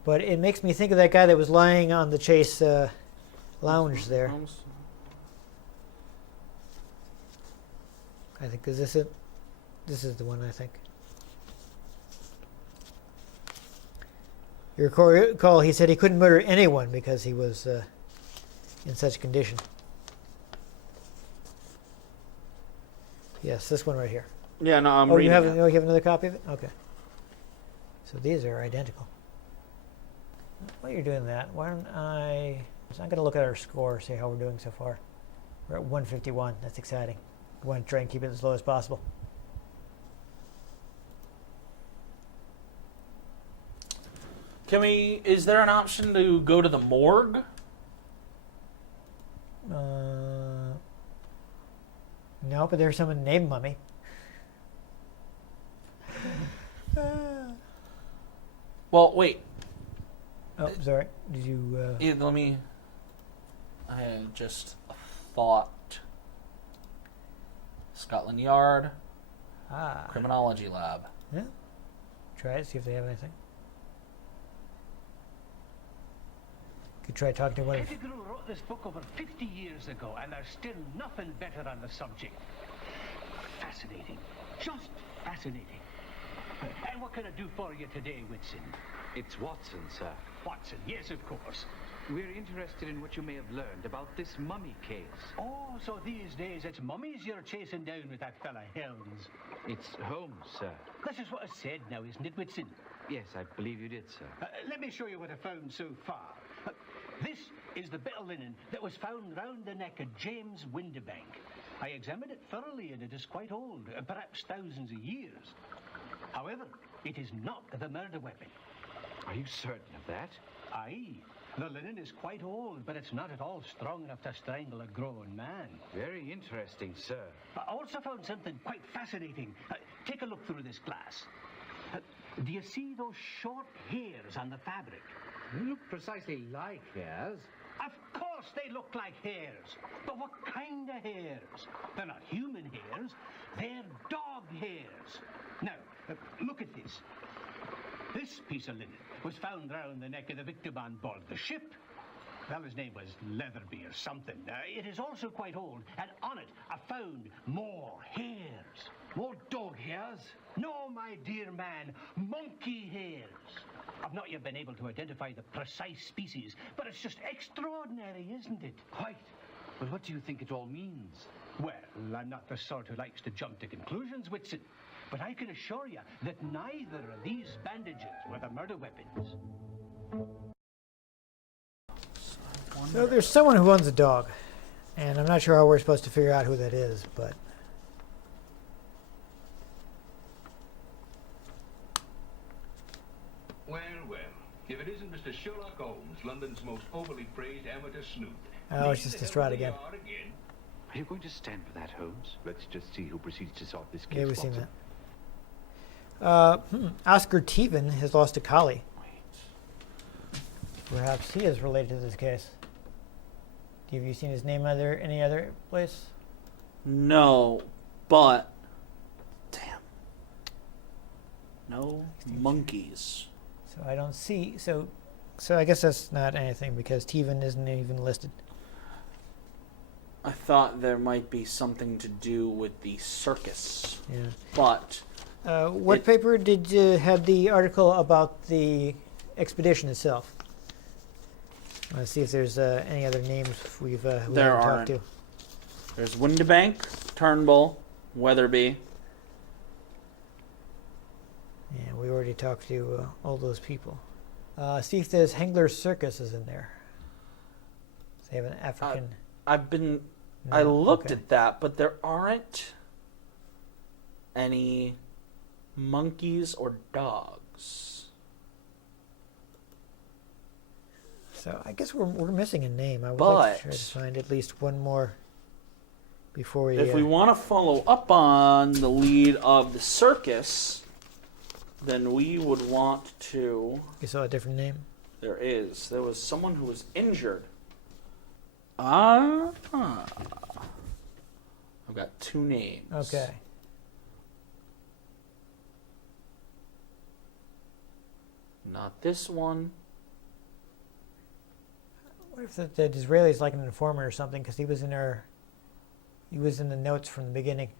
But it makes me think of that guy that was lying on the Chase lounge there. I think, is this it? This is the one, I think. You recall he said he couldn't murder anyone because he was in such condition. Yes, this one right here. Yeah, no, I'm reading. reading it. Oh, you have another copy of it? Okay. So these are identical. While you're doing that, why don't I'm going to look at our score, see how we're doing so far. We're at 151. That's exciting. We want to try and keep it as low as possible. Is there an option to go to the morgue? No, but there's someone named Mummy. Well, wait. Oh, sorry. Did you... Yeah, let me... I had just a thought. Scotland Yard. Criminology Lab. Yeah. Try it, see if they have anything. Could try talking to one of... Pettigrew wrote this book over 50 years ago, and there's still nothing better on the subject. Fascinating. Just fascinating. And what can I do for you today, Whitson? It's Watson, sir. Watson, yes, of course. We're interested in what you may have learned about this mummy case. Oh, so these days it's mummies you're chasing down with that fella Helms. It's Holmes, sir. This is what I said now, isn't it, Whitson? Yes, I believe you did, sir. Let me show you what I found so far. This is the bit of linen that was found round the neck of James Windibank. I examined it thoroughly, and it is quite old, perhaps thousands of years. However, it is not the murder weapon. Are you certain of that? Aye. The linen is quite old, but it's not at all strong enough to strangle a grown man. Very interesting, sir. I also found something quite fascinating. Take a look through this glass. Do you see those short hairs on the fabric? They look precisely like hairs. Of course they look like hairs. But what kind of hairs? They're not human hairs. They're dog hairs. Now, look at this. This piece of linen was found round the neck of the victim on board the ship. Well, his name was Leatherby or something. It is also quite old, and on it I found more hairs. More dog hairs? No, my dear man, monkey hairs. I've not yet been able to identify the precise species, but it's just extraordinary, isn't it? Quite. Well, what do you think it all means? Well, I'm not the sort who likes to jump to conclusions, Whitson. But I can assure you that neither of these bandages were the murder weapons. So there's someone who owns a dog, and I'm not sure how we're supposed to figure out who that is, but... Well, well. If it isn't Mr. Sherlock Holmes, London's most overly praised amateur sleuth. Oh, it's just distraught again. Are you going to stand for that, Holmes? Let's just see who proceeds to solve this case, Yeah, we've seen Watson. that. Oscar Teven has lost a collie. Perhaps he is related to this case. Have you seen his name any other place? No, but damn, no monkeys. So I don't see. So I guess that's not anything because Teven isn't even listed. I thought there might be something to do with the circus. Yeah. But what paper did you have the article about the expedition itself? Let's see if there's any other names we haven't talked to. There's Windibank, Turnbull, Weatherby. Yeah, we already talked to all those people. See if there's Hengler's Circus is in there. They have an African. I looked at that, but there aren't any monkeys or dogs. So I guess we're missing a name. I would like to try to find at least one more before we... If we want to follow up on the lead of the circus, then we would want to... You saw a different name? There is. There was someone who was injured. I've got two names. Okay. Not this one. What if the Disraeli is like an informant or something? Because he was in the notes from the beginning.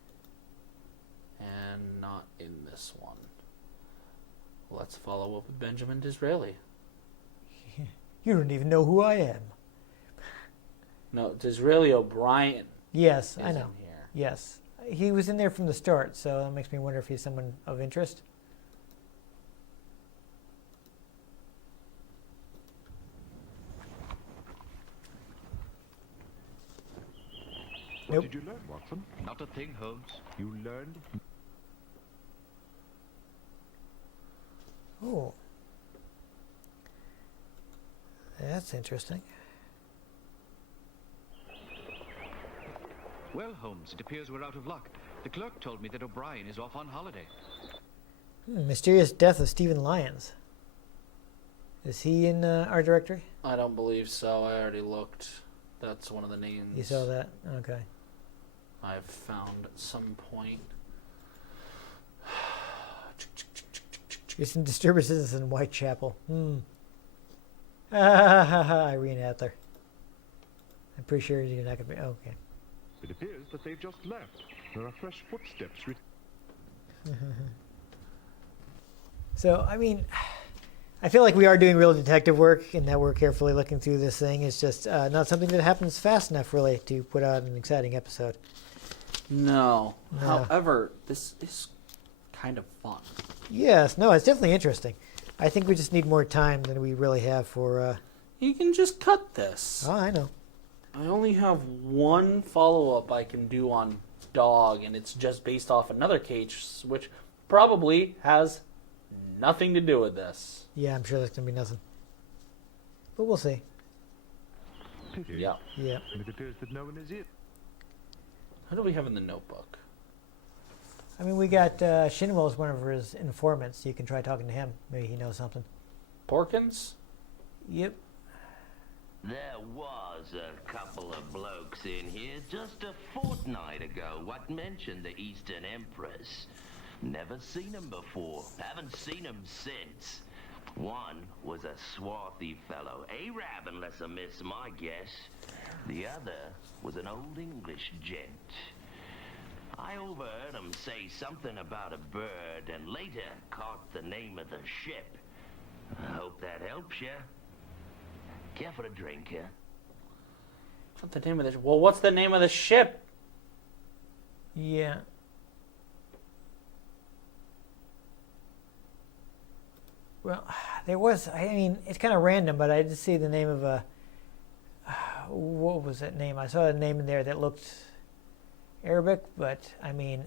And not in this one. Let's follow up with Benjamin Disraeli. You don't even know who I am. No, Disraeli O'Brien. Yes, I know. In here. Yes. He was in there from the start, so that makes me wonder if he's someone of interest. What did you learn, Watson? Not a thing, Holmes. You learned? Oh. That's interesting. Well, Holmes, it appears we're out of luck. The clerk told me that O'Brien is off on holiday. Mysterious death of Stephen Lyons. Is he in our directory? I don't believe so. I already looked. That's one of the names. You saw that? Okay. I've found at some point. Recent disturbances in Whitechapel. Irene Adler. I'm pretty sure you're not going to be... Oh, okay. It appears that they've just left. There are fresh footsteps. So, I mean, I feel like we are doing real detective work and that we're carefully looking through this thing. It's just not something that happens fast enough, really, to put out an exciting episode. No. However, this is kind of fun. Yes, no, it's definitely interesting. I think we just need more time than we really have for... You can just cut this. Oh, I know. I only have one follow-up I can do on dog, and it's just based off another case, which probably has nothing to do with this. Yeah, I'm sure that's going to be nothing. but we'll see. Pity. Yeah. Yeah. It appears that no one is here. Who do we have in the notebook? I mean, we got Shinwell's one of his informants. You can try talking to him. Maybe he knows something. Porkins? Yep. There was a couple of blokes in here just a fortnight ago what mentioned the Eastern Empress. Never seen 'em before. Haven't seen 'em since. One was a swarthy fellow, Arab unless I miss my guess. The other was an old English gent. I overheard 'em say something about a bird and later caught the name of the ship. I hope that helps you. Care for a drink, huh? What's the name of the Well, what's the name of the ship? Yeah. Well, there was, I mean, it's kind of random, but I did see the name of a, what was that name? I saw a name in there that looked Arabic, but I mean,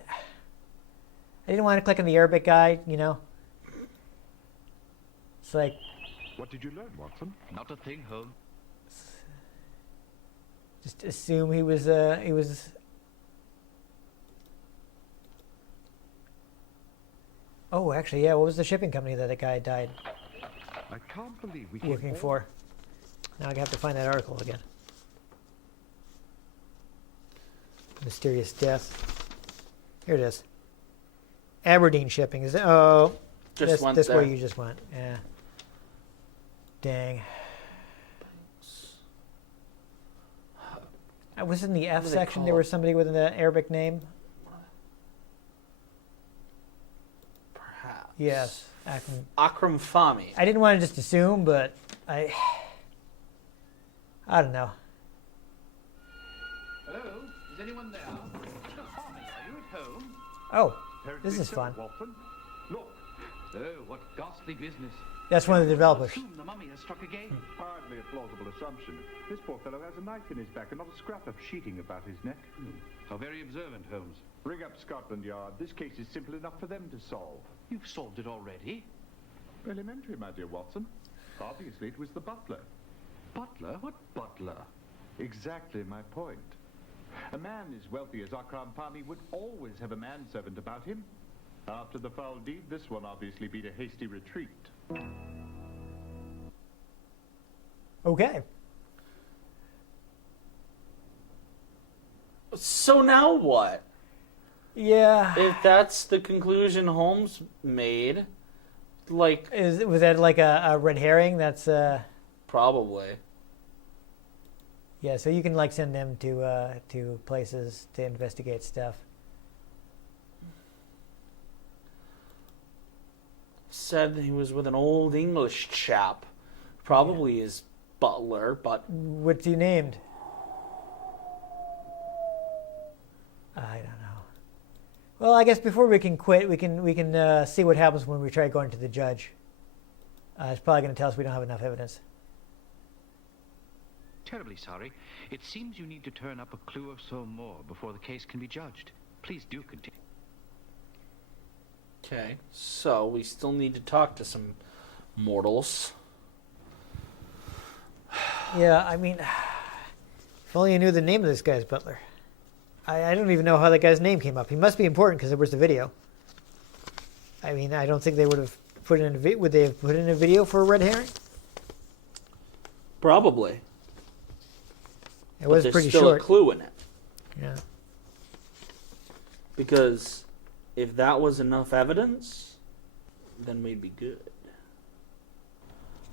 I didn't want to click on the Arabic guy, you know? It's like... What did you learn, Watson? Not a thing, Holmes. Just assume he was, Oh, actually, yeah, what was the shipping company that guy died I can't believe we working for? Now I have to find that article again. Mysterious death. Here it is. Aberdeen Shipping. Is it? Oh, Just went that's there. where you just went. Yeah. Dang. I was in the F What are they section. There called? was somebody with an Arabic name. Perhaps. Yes. Akram Fahmy. I didn't want to just assume, but I don't know. Hello? Is anyone there? Mr. Fahmy, are you at home? Oh, Apparently this is so, fun. Watson. Look. Oh, what ghastly business. That's one of the developers. Assume the mummy has struck again. Hardly a plausible assumption. This poor fellow has a knife in his back and not a scrap of sheeting about his neck. How very observant, Holmes. Ring up Scotland Yard. This case is simple enough for them to solve. You've solved it already. Elementary, my dear Watson. Obviously, it was the butler. Butler? What butler? Exactly my point. A man as wealthy as Akram Fahmy would always have a manservant about him. After the foul deed, this one obviously beat a hasty retreat. Okay. So now what? Yeah. If that's the conclusion Holmes made, like... Was that like a red herring? That's Probably. Yeah, so you can like send them to places to investigate stuff. Said he was with an old English chap. Probably his butler, but... What's he named? I don't know. Well, I guess before we can quit, we can see what happens when we try going to the judge. It's probably going to tell us we don't have enough evidence. Terribly sorry. It seems you need to turn up a clue or so more before the case can be judged. Please do continue. Okay, so we still need to talk to some mortals. Yeah, I mean, if only you knew the name of this guy's butler. I don't even know how that guy's name came up. He must be important because there was the video. I mean, I don't think they would have put in a video. Would they have put in a video for a red herring? Probably. It was there's pretty still short. a clue in it. Yeah. Because if that was enough evidence, then we'd be good.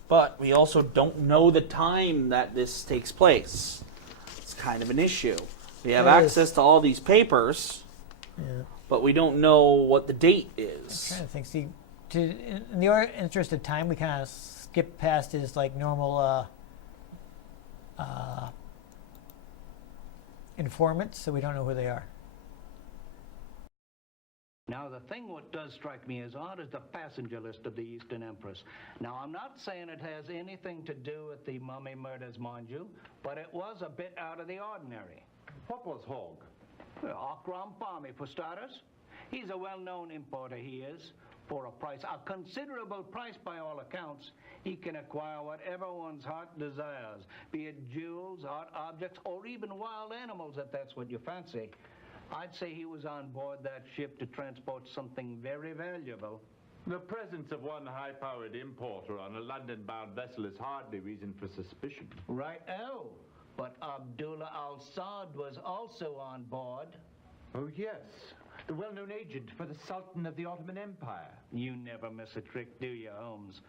But we also don't know the time that this takes place. It's kind of an issue. We have access to all these papers, but we don't know what the date is. I'm trying to think. See, in the interest of time, we kind of skip past his like normal informants, so we don't know who they are. Now, the thing what does strike me as odd is the passenger list of the Eastern Empress. Now, I'm not saying it has anything to do with the mummy murders, mind you, but it was a bit out of the ordinary. What was Hogg? Well, Akram Fahmy, for starters. He's a well-known importer, he is. For a price, a considerable price by all accounts, he can acquire whatever one's heart desires, be it jewels, art objects, or even wild animals, if that's what you fancy. I'd say he was on board that ship to transport something very valuable. The presence of one high-powered importer on a London-bound vessel is hardly reason for suspicion. Right-o. But Abdullah al-Saud was also on board. Oh, yes. The well-known agent for the Sultan of the Ottoman Empire. You never miss a trick, do you, Holmes?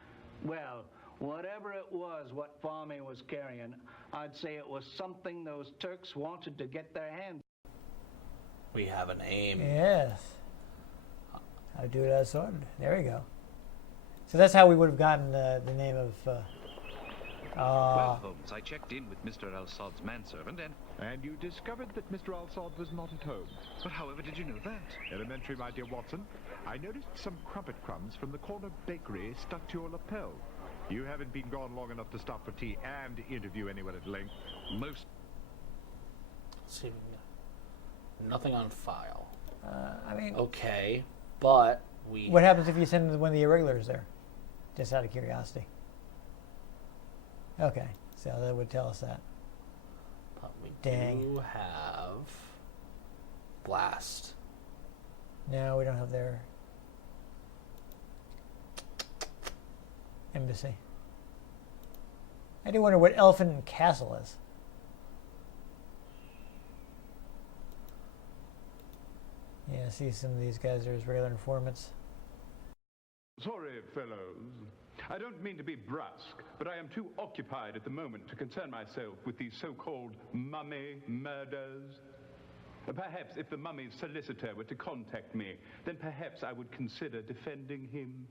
Well, whatever it was what Fahmy was carrying, I'd say it was something those Turks wanted to get their hands. We have a name. Yes. Abdullah al-Saud. There we go. So that's how we would have gotten the name of... Well, Holmes, I checked in with Mr. al-Saud's manservant And you discovered that Mr. al-Saud was not at home. But however did you know that? Elementary, my dear Watson. I noticed some crumpet crumbs from the corner bakery stuck to your lapel. You haven't been gone long enough to stop for tea and interview anyone at length. Let's see. Nothing on file. I mean... Okay, but we... What happens if you send one of the irregulars there? Just out of curiosity. Okay, so that would tell us that. But we Dang. do have Blast. No, we don't have their embassy. I do wonder what Elephant Castle is. Yeah, see some of these guys are as regular informants. Sorry, fellows. I don't mean to be brusque, but I am too occupied at the moment to concern myself with these so-called mummy murders. Perhaps if the mummy's solicitor were to contact me, then perhaps I would consider defending him.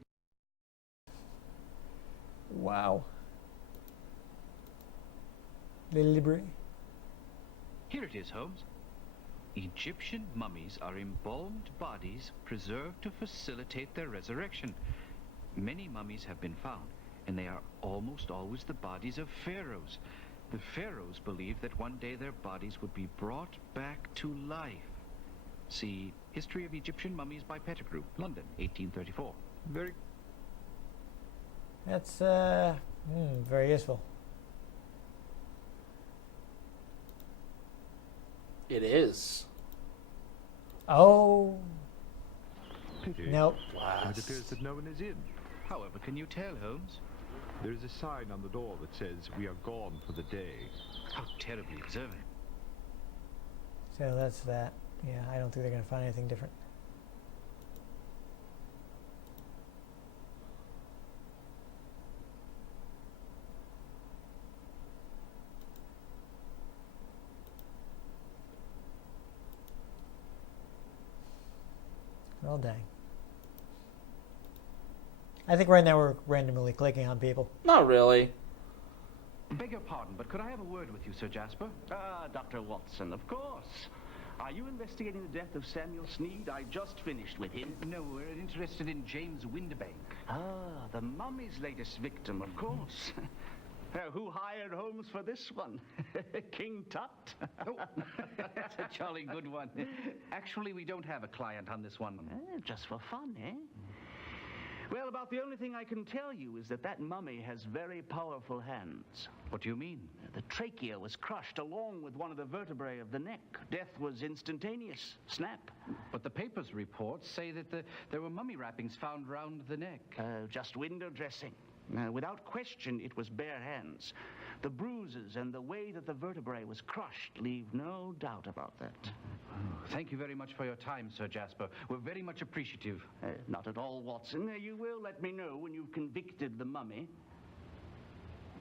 Wow. Deliberate. Here it is, Holmes. Egyptian mummies are embalmed bodies preserved to facilitate their resurrection. Many mummies have been found, and they are almost always the bodies of pharaohs. The pharaohs believed that one day their bodies would be brought back to life. See History of Egyptian Mummies by Pettigrew, London, 1834. Very... That's very useful. It is. Oh. Pity. Nope. It appears that no one is in. However can you tell, Holmes? There is a sign on the door that says, "We are gone for the day." How terribly observant. So that's that. Yeah, I don't think they're going to find anything different. Well, dang. I think right now we're randomly clicking on people. Not really. Beg your pardon, but could I have a word with you, Sir Jasper? Dr. Watson, of course. Are you investigating the death of Samuel Sneed? I just finished with him. No, we're interested in James Windibank. The mummy's latest victim, of course. Who hired Holmes for this one? King Tut? Oh, that's a jolly good one. Actually, we don't have a client on this one. Just for fun, eh? Well, about the only thing I can tell you is that mummy has very powerful hands. What do you mean? The trachea was crushed along with one of the vertebrae of the neck. Death was instantaneous. Snap. But the paper's reports say that there were mummy wrappings found round the neck. Just window dressing. Without question, it was bare hands. The bruises and the way that the vertebrae was crushed leave no doubt about that. Thank you very much for your time, Sir Jasper. We're very much appreciative. Not at all, Watson. You will let me know when you've convicted the mummy.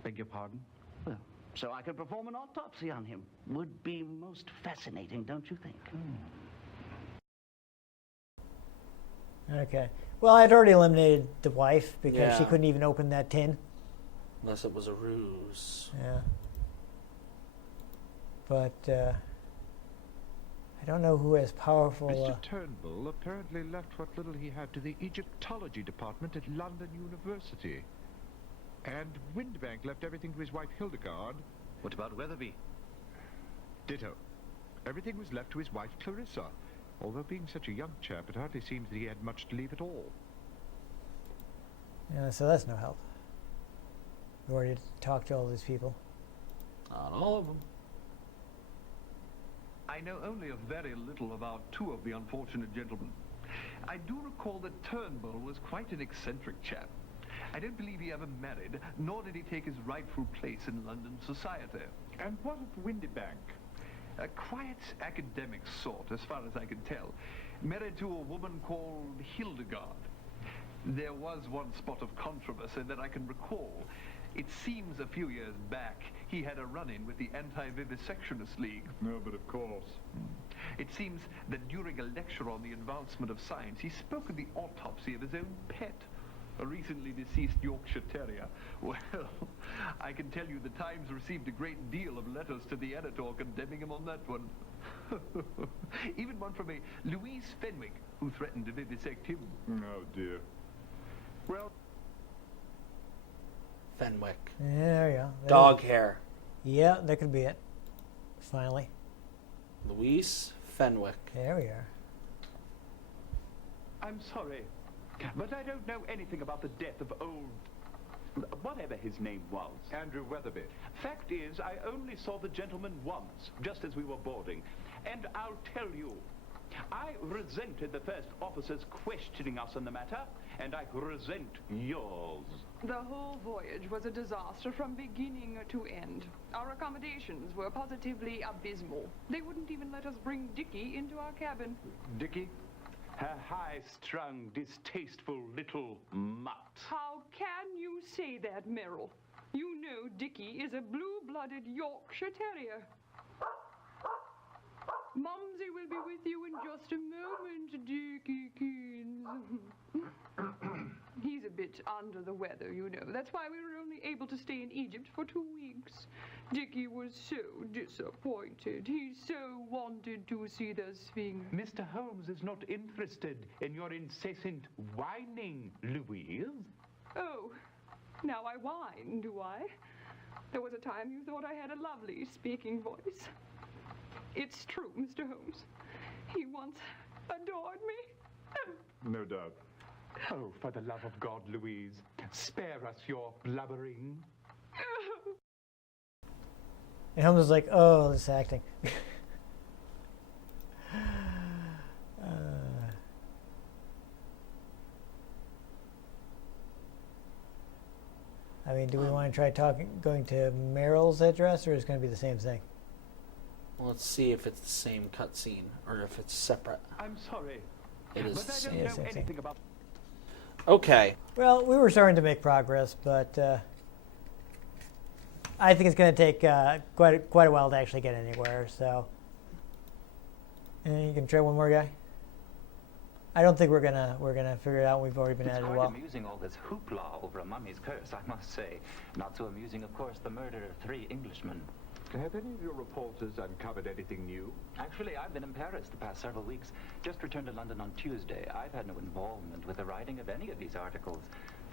Beg your pardon? Well, so I can perform an autopsy on him. Would be most fascinating, don't you think? Okay. Well, I'd already eliminated the wife because she Yeah. couldn't even open that tin. Unless it was a ruse. Yeah. But I don't know who has powerful... Mr. Turnbull apparently left what little he had to the Egyptology department at London University. And Windibank left everything to his wife Hildegard. What about Weatherby? Ditto. Everything was left to his wife Clarissa. Although being such a young chap, it hardly seems that he had much to leave at all. Yeah, so that's no help. We already talked to all these people. Not all of them. I know only a very little about two of the unfortunate gentlemen. I do recall that Turnbull was quite an eccentric chap. I don't believe he ever married, nor did he take his rightful place in London society. And what of Windybank? A quiet academic sort, as far as I can tell. Married to a woman called Hildegard. There was one spot of controversy that I can recall. It seems a few years back he had a run-in with the Anti-Vivisectionist League. No, but of course. It seems that during a lecture on the advancement of science, he spoke of the autopsy of his own pet, a recently deceased Yorkshire Terrier. Well, I can tell you the Times received a great deal of letters to the editor condemning him on that one. Even one from a Louise Fenwick, who threatened to vivisect him. Oh, dear. Well... Fenwick. Yeah, there you go. Dog hair. Yeah, that could be it. Finally. Louise Fenwick. There we are. I'm sorry, but I don't know anything about the death of old... whatever his name was. Andrew Weatherby. Fact is, I only saw the gentleman once, just as we were boarding. And I'll tell you, I resented the first officer's questioning us on the matter, and I resent yours. The whole voyage was a disaster from beginning to end. Our accommodations were positively abysmal. They wouldn't even let us bring Dickie into our cabin. Dickie? Her high-strung, distasteful little mutt. How can you say that, Merrill? You know Dickie is a blue-blooded Yorkshire Terrier. Mumsy will be with you in just a moment, Dickiekins. He's a bit under the weather, you know. That's why we were only able to stay in Egypt for 2 weeks. Dickie was so disappointed. He so wanted to see the Sphinx. Mr. Holmes is not interested in your incessant whining, Louise. Oh, now I whine, do I? There was a time you thought I had a lovely speaking voice. It's true, Mr. Holmes. He once adored me. No doubt. Oh, for the love of God, Louise, spare us your blubbering. And Holmes was like, oh, this acting. I mean, do we want to try going to Merrill's address, or is it going to be the same thing? Well, let's see if it's the same cutscene or if it's separate. I'm sorry, It is but the I same. don't know same thing. anything about... Okay. Well, we were starting to make progress, but I think it's going to take quite a while to actually get anywhere. So, you can try one more guy. I don't think we're gonna figure it out. We've already been at it a It's while. quite amusing, all this hoopla over a mummy's curse, I must say. Not so amusing, of course, the murder of 3 Englishmen. Have any of your reporters uncovered anything new? Actually, I've been in Paris the past several weeks. Just returned to London on Tuesday. I've had no involvement with the writing of any of these articles.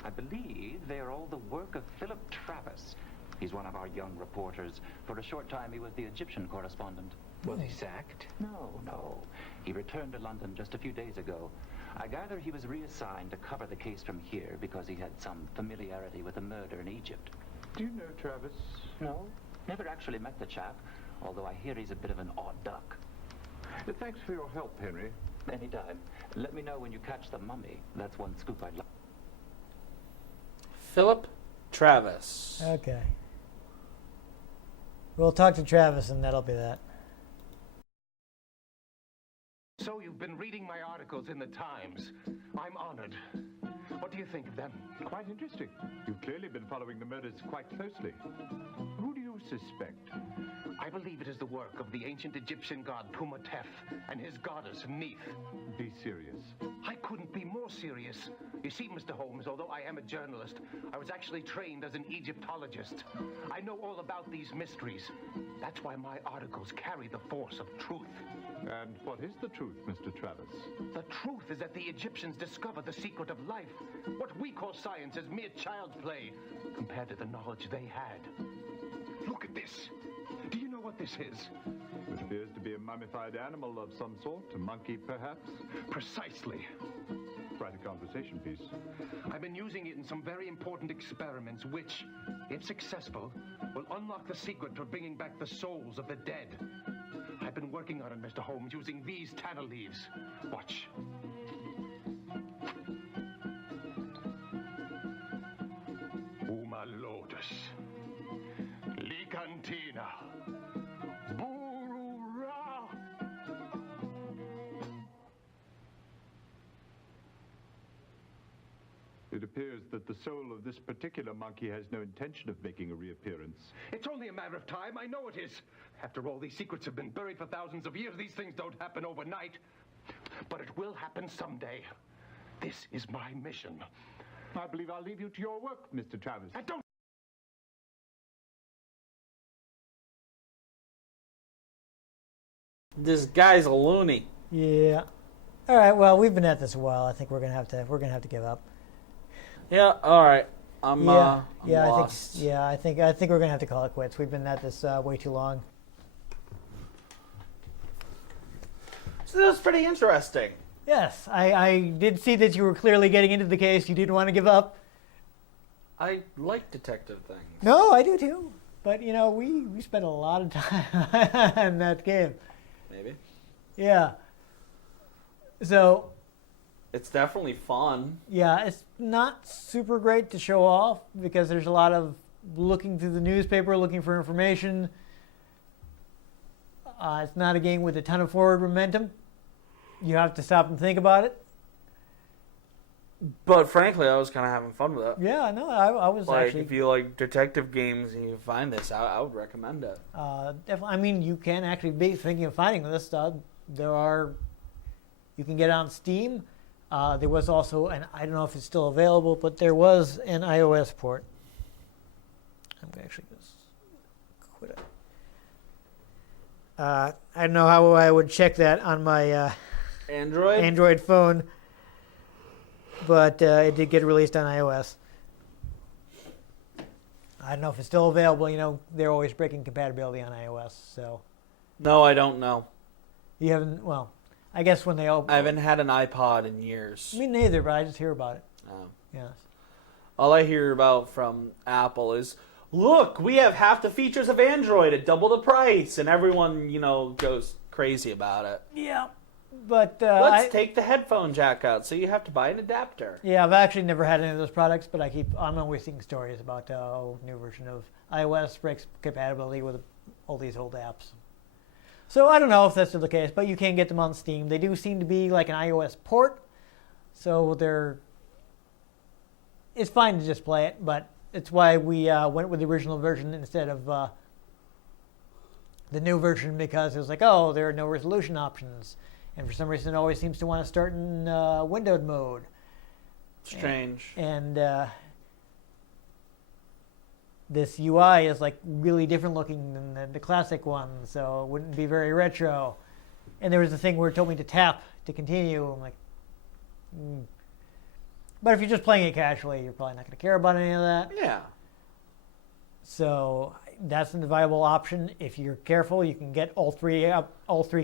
I believe they are all the work of Philip Travis. He's one of our young reporters. For a short time, he was the Egyptian correspondent. Was he sacked? No. He returned to London just a few days ago. I gather he was reassigned to cover the case from here because he had some familiarity with the murder in Egypt. Do you know Travis? No, never actually met the chap, although I hear he's a bit of an odd duck. Thanks for your help, Henry. Anytime. Let me know when you catch the mummy. That's one scoop I'd like. Philip Travis. Okay. We'll talk to Travis, and that'll be that. So you've been reading my articles in the Times. I'm honored. What do you think of them? Quite interesting. You've clearly been following the murders quite closely. Who do you suspect? I believe it is the work of the ancient Egyptian god Pumatef and his goddess Neith. Be serious. I couldn't be more serious. You see, Mr. Holmes, although I am a journalist, I was actually trained as an Egyptologist. I know all about these mysteries. That's why my articles carry the force of truth. And what is the truth, Mr. Travis? The truth is that the Egyptians discovered the secret of life. What we call science is mere child's play compared to the knowledge they had. Look at this. Do you know what this is? It appears to be a mummified animal of some sort, a monkey perhaps? Precisely. Write a conversation piece. I've been using it in some very important experiments, which, if successful, will unlock the secret for bringing back the souls of the dead. I've been working on it, Mr. Holmes, using these tanner leaves. Watch. Uma lotus. Licantina. Burura. It appears that the soul of this particular monkey has no intention of making a reappearance. It's only a matter of time. I know it is. After all, these secrets have been buried for thousands of years. These things don't happen overnight. But it will happen someday. This is my mission. I believe I'll leave you to your work, Mr. Travis. I don't... This guy's a loony. Yeah. All right. Well, we've been at this a while. I think we're gonna have to give up. Yeah. All right. I'm lost. I think we're gonna have to call it quits. We've been at this way too long. So that was pretty interesting. Yes, I did see that you were clearly getting into the case. You didn't want to give up. I like detective things. No, I do too. But you know, we spent a lot of time in that game. Maybe. Yeah. So. It's definitely fun. Yeah, it's not super great to show off because there's a lot of looking through the newspaper, looking for information. It's not a game with a ton of forward momentum. You have to stop and think about it. But frankly, I was kind of having fun with it. Yeah, no, I was like, actually... if you like detective games and you find this, I would recommend it. Definitely. I mean, you can actually be thinking of finding this stuff. You can get it on Steam. There was also, and I don't know if it's still available, but there was an iOS port. I'm going to actually just quit it. I don't know how I would check that on my Android phone, but it did get released on iOS. I don't know if it's still available. You know, they're always breaking compatibility on iOS, so. No, I don't know. You haven't, well, I guess when they all... I haven't had an iPod in years. Me neither, but I just hear about it. Oh. Yes. All I hear about from Apple is, look, we have half the features of Android at double the price, and everyone, you know, goes crazy about it. Yeah, but... Let's take the headphone jack out, so you have to buy an adapter. Yeah, I've actually never had any of those products, but I'm always seeing stories about new version of iOS breaks compatibility with all these old apps. So I don't know if that's still the case, but you can get them on Steam. They do seem to be like an iOS port, so it's fine to just play it, but it's why we went with the original version instead of the new version, because it was like, oh, there are no resolution options. And for some reason, it always seems to want to start in windowed mode. Strange. And this UI is like really different looking than the classic one, so it wouldn't be very retro. And there was a thing where it told me to tap to continue. I'm like, But if you're just playing it casually, you're probably not going to care about any of that. Yeah. So that's a viable option. If you're careful, you can get all three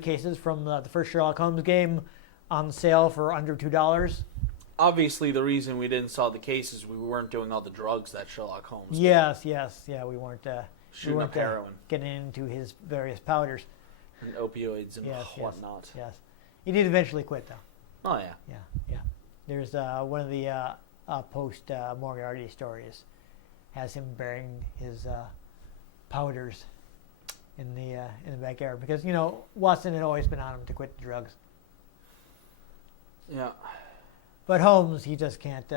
cases from the first Sherlock Holmes game on sale for under $2. Obviously, the reason we didn't sell the case is we weren't doing all the drugs that Sherlock Holmes did. Yes, yeah, we weren't shooting up heroin, getting into his various powders and opioids and whatnot. Yes, he did eventually quit though. Oh yeah. Yeah. There's one of the post Moriarty stories has him burying his powders in the backyard because Watson had always been on him to quit the drugs. Yeah. But Holmes, he just can't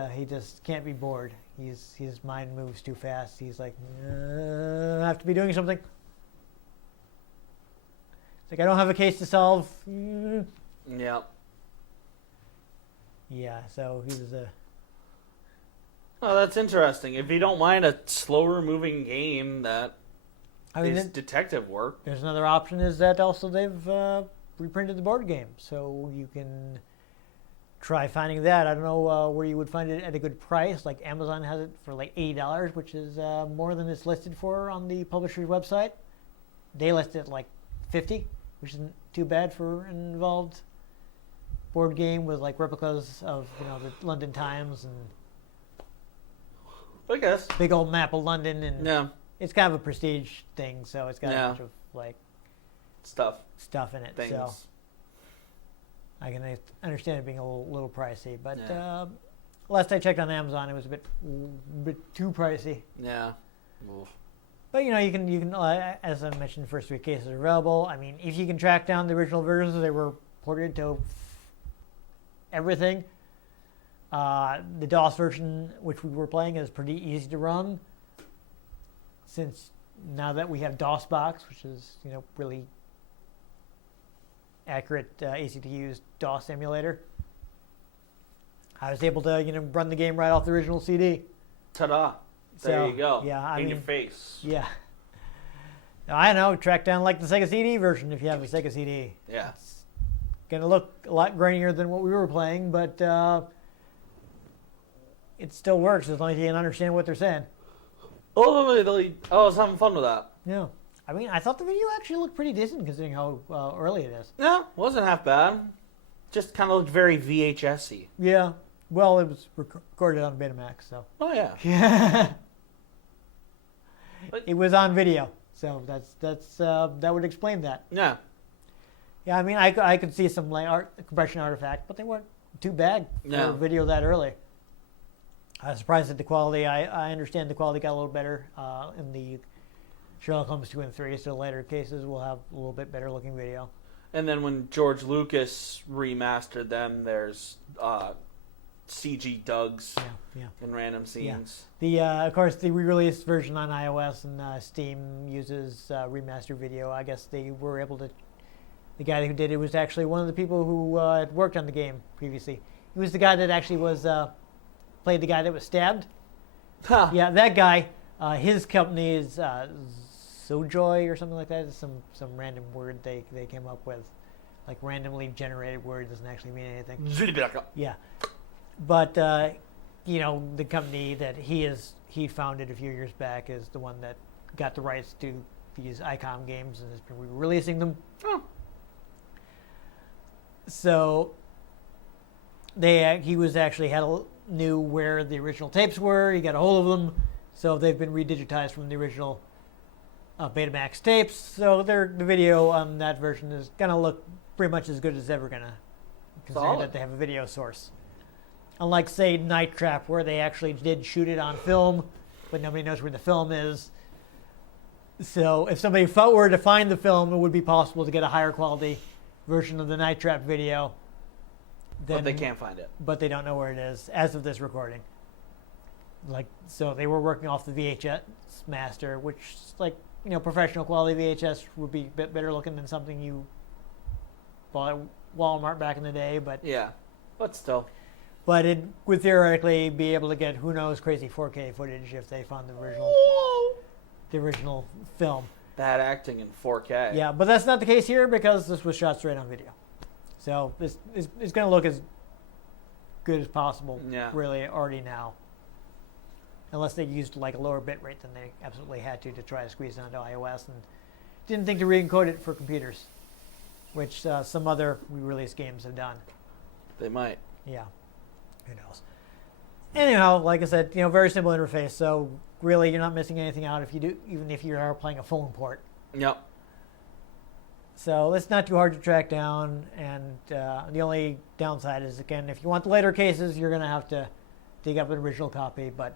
be bored. His mind moves too fast. He's like, I have to be doing something. It's like, I don't have a case to solve. Yeah. Yeah, so he was a... Oh, that's interesting. If you don't mind a slower moving game that is detective work. There's another option is that also they've reprinted the board game, so you can... try finding that. I don't know where you would find it at a good price. Like Amazon has it for like $80, which is more than it's listed for on the publisher's website. They list it like $50, which isn't too bad for an involved board game with like replicas of the London Times and I guess big old map of London, and it's kind of a prestige thing, so it's got a bunch of like stuff in it. Things. So I can understand it being a little pricey, but last I checked on Amazon, it was a bit too pricey. Yeah. Oof. But you can as I mentioned, first 3 cases are available. I mean, if you can track down the original versions, they were ported to everything. The DOS version, which we were playing, is pretty easy to run. Since now that we have DOSBox, which is really accurate easy to use DOS emulator, I was able to run the game right off the original CD. Ta-da! There you go. Yeah, in your face. Yeah. I know. Track down like the Sega CD version if you have a Sega CD. Yeah. It's gonna look a lot grainier than what we were playing, but it still works as long as you can understand what they're saying. Ultimately, I was having fun with that. Yeah. I mean, I thought the video actually looked pretty decent considering how early it is. Yeah, wasn't half bad. Just kind of looked very VHS-y. Yeah. Well, it was recorded on Betamax, so. Oh yeah. Yeah. It was on video, so that would explain that. Yeah. Yeah, I mean, I could see some like compression artifact, but they weren't too bad for a video that early. I was surprised at the quality. I understand the quality got a little better in the Sherlock Holmes 2 and 3, so later cases will have a little bit better looking video. And then when George Lucas remastered them, there's CG Dougs in random scenes. Yeah. Of course, the re-released version on iOS and Steam uses remastered video. I guess they were able to. The guy who did it was actually one of the people who had worked on the game previously. He was the guy that actually was played the guy that was stabbed. Huh. Yeah, that guy. His company is Sojoy or something like that. It's some random word they came up with, like randomly generated word doesn't actually mean anything. Yeah. But the company that he founded a few years back is the one that got the rights to these ICOM games and has been releasing them. Oh. So he was actually knew where the original tapes were. He got a hold of them, so they've been redigitized from the original Betamax tapes. So the video on that version is gonna look pretty much as good as it's ever gonna, considering that they have a video source. Unlike, say, Night Trap, where they actually did shoot it on film, but nobody knows where the film is. So if somebody were to find the film, it would be possible to get a higher quality version of the Night Trap video. But they can't find it. But they don't know where it is as of this recording. So they were working off the VHS master, which, professional quality VHS would be a bit better looking than something you bought at Walmart back in the day. But yeah, but still. But it would theoretically be able to get who knows crazy 4K footage if they found the original film. Bad acting in 4K. Yeah, but that's not the case here because this was shot straight on video. So it's going to look as good as possible, really, already now. Unless they used a lower bit rate than they absolutely had to try to squeeze it onto iOS and didn't think to re-encode it for computers, which some other re-release games have done. They might. Yeah. Who knows? Anyhow, like I said, very simple interface. So really, you're not missing anything out even if you are playing a phone port. Yep. So it's not too hard to track down, and the only downside is, again, if you want the later cases, you're going to have to dig up an original copy. But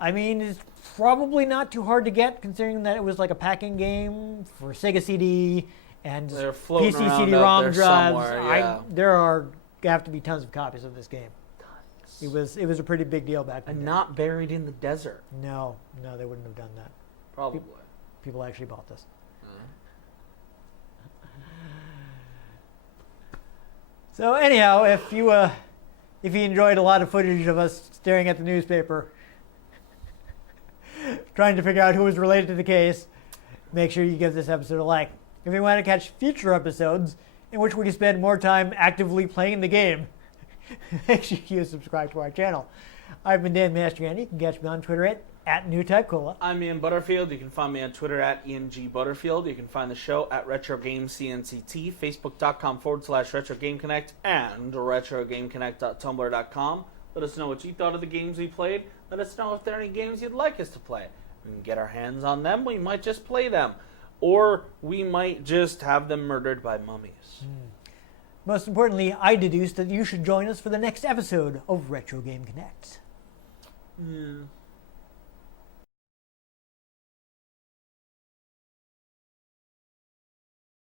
I mean, it's probably not too hard to get, considering that it was like a packing game for Sega CD and PC CD-ROM drives. There have to be tons of copies of this game. It was a pretty big deal back then. And not buried in the desert. No, they wouldn't have done that. Probably. People actually bought this. So anyhow, if you enjoyed a lot of footage of us staring at the newspaper, trying to figure out who was related to the case, make sure you give this episode a like. If you want to catch future episodes in which we can spend more time actively playing the game, make sure you subscribe to our channel. I've been Dan Mastriani. You can catch me on Twitter at At New Type Cola. I'm Ian Butterfield. You can find me on Twitter at IanG Butterfield. You can find the show at RetroGamesCNCT, Facebook.com/RetroGameConnect, and RetroGameConnect.tumblr.com. Let us know what you thought of the games we played. Let us know if there are any games you'd like us to play. We can get our hands on them. We might just play them. Or we might just have them murdered by mummies. Most importantly, I deduced that you should join us for the next episode of Retro Game Connect. Yeah.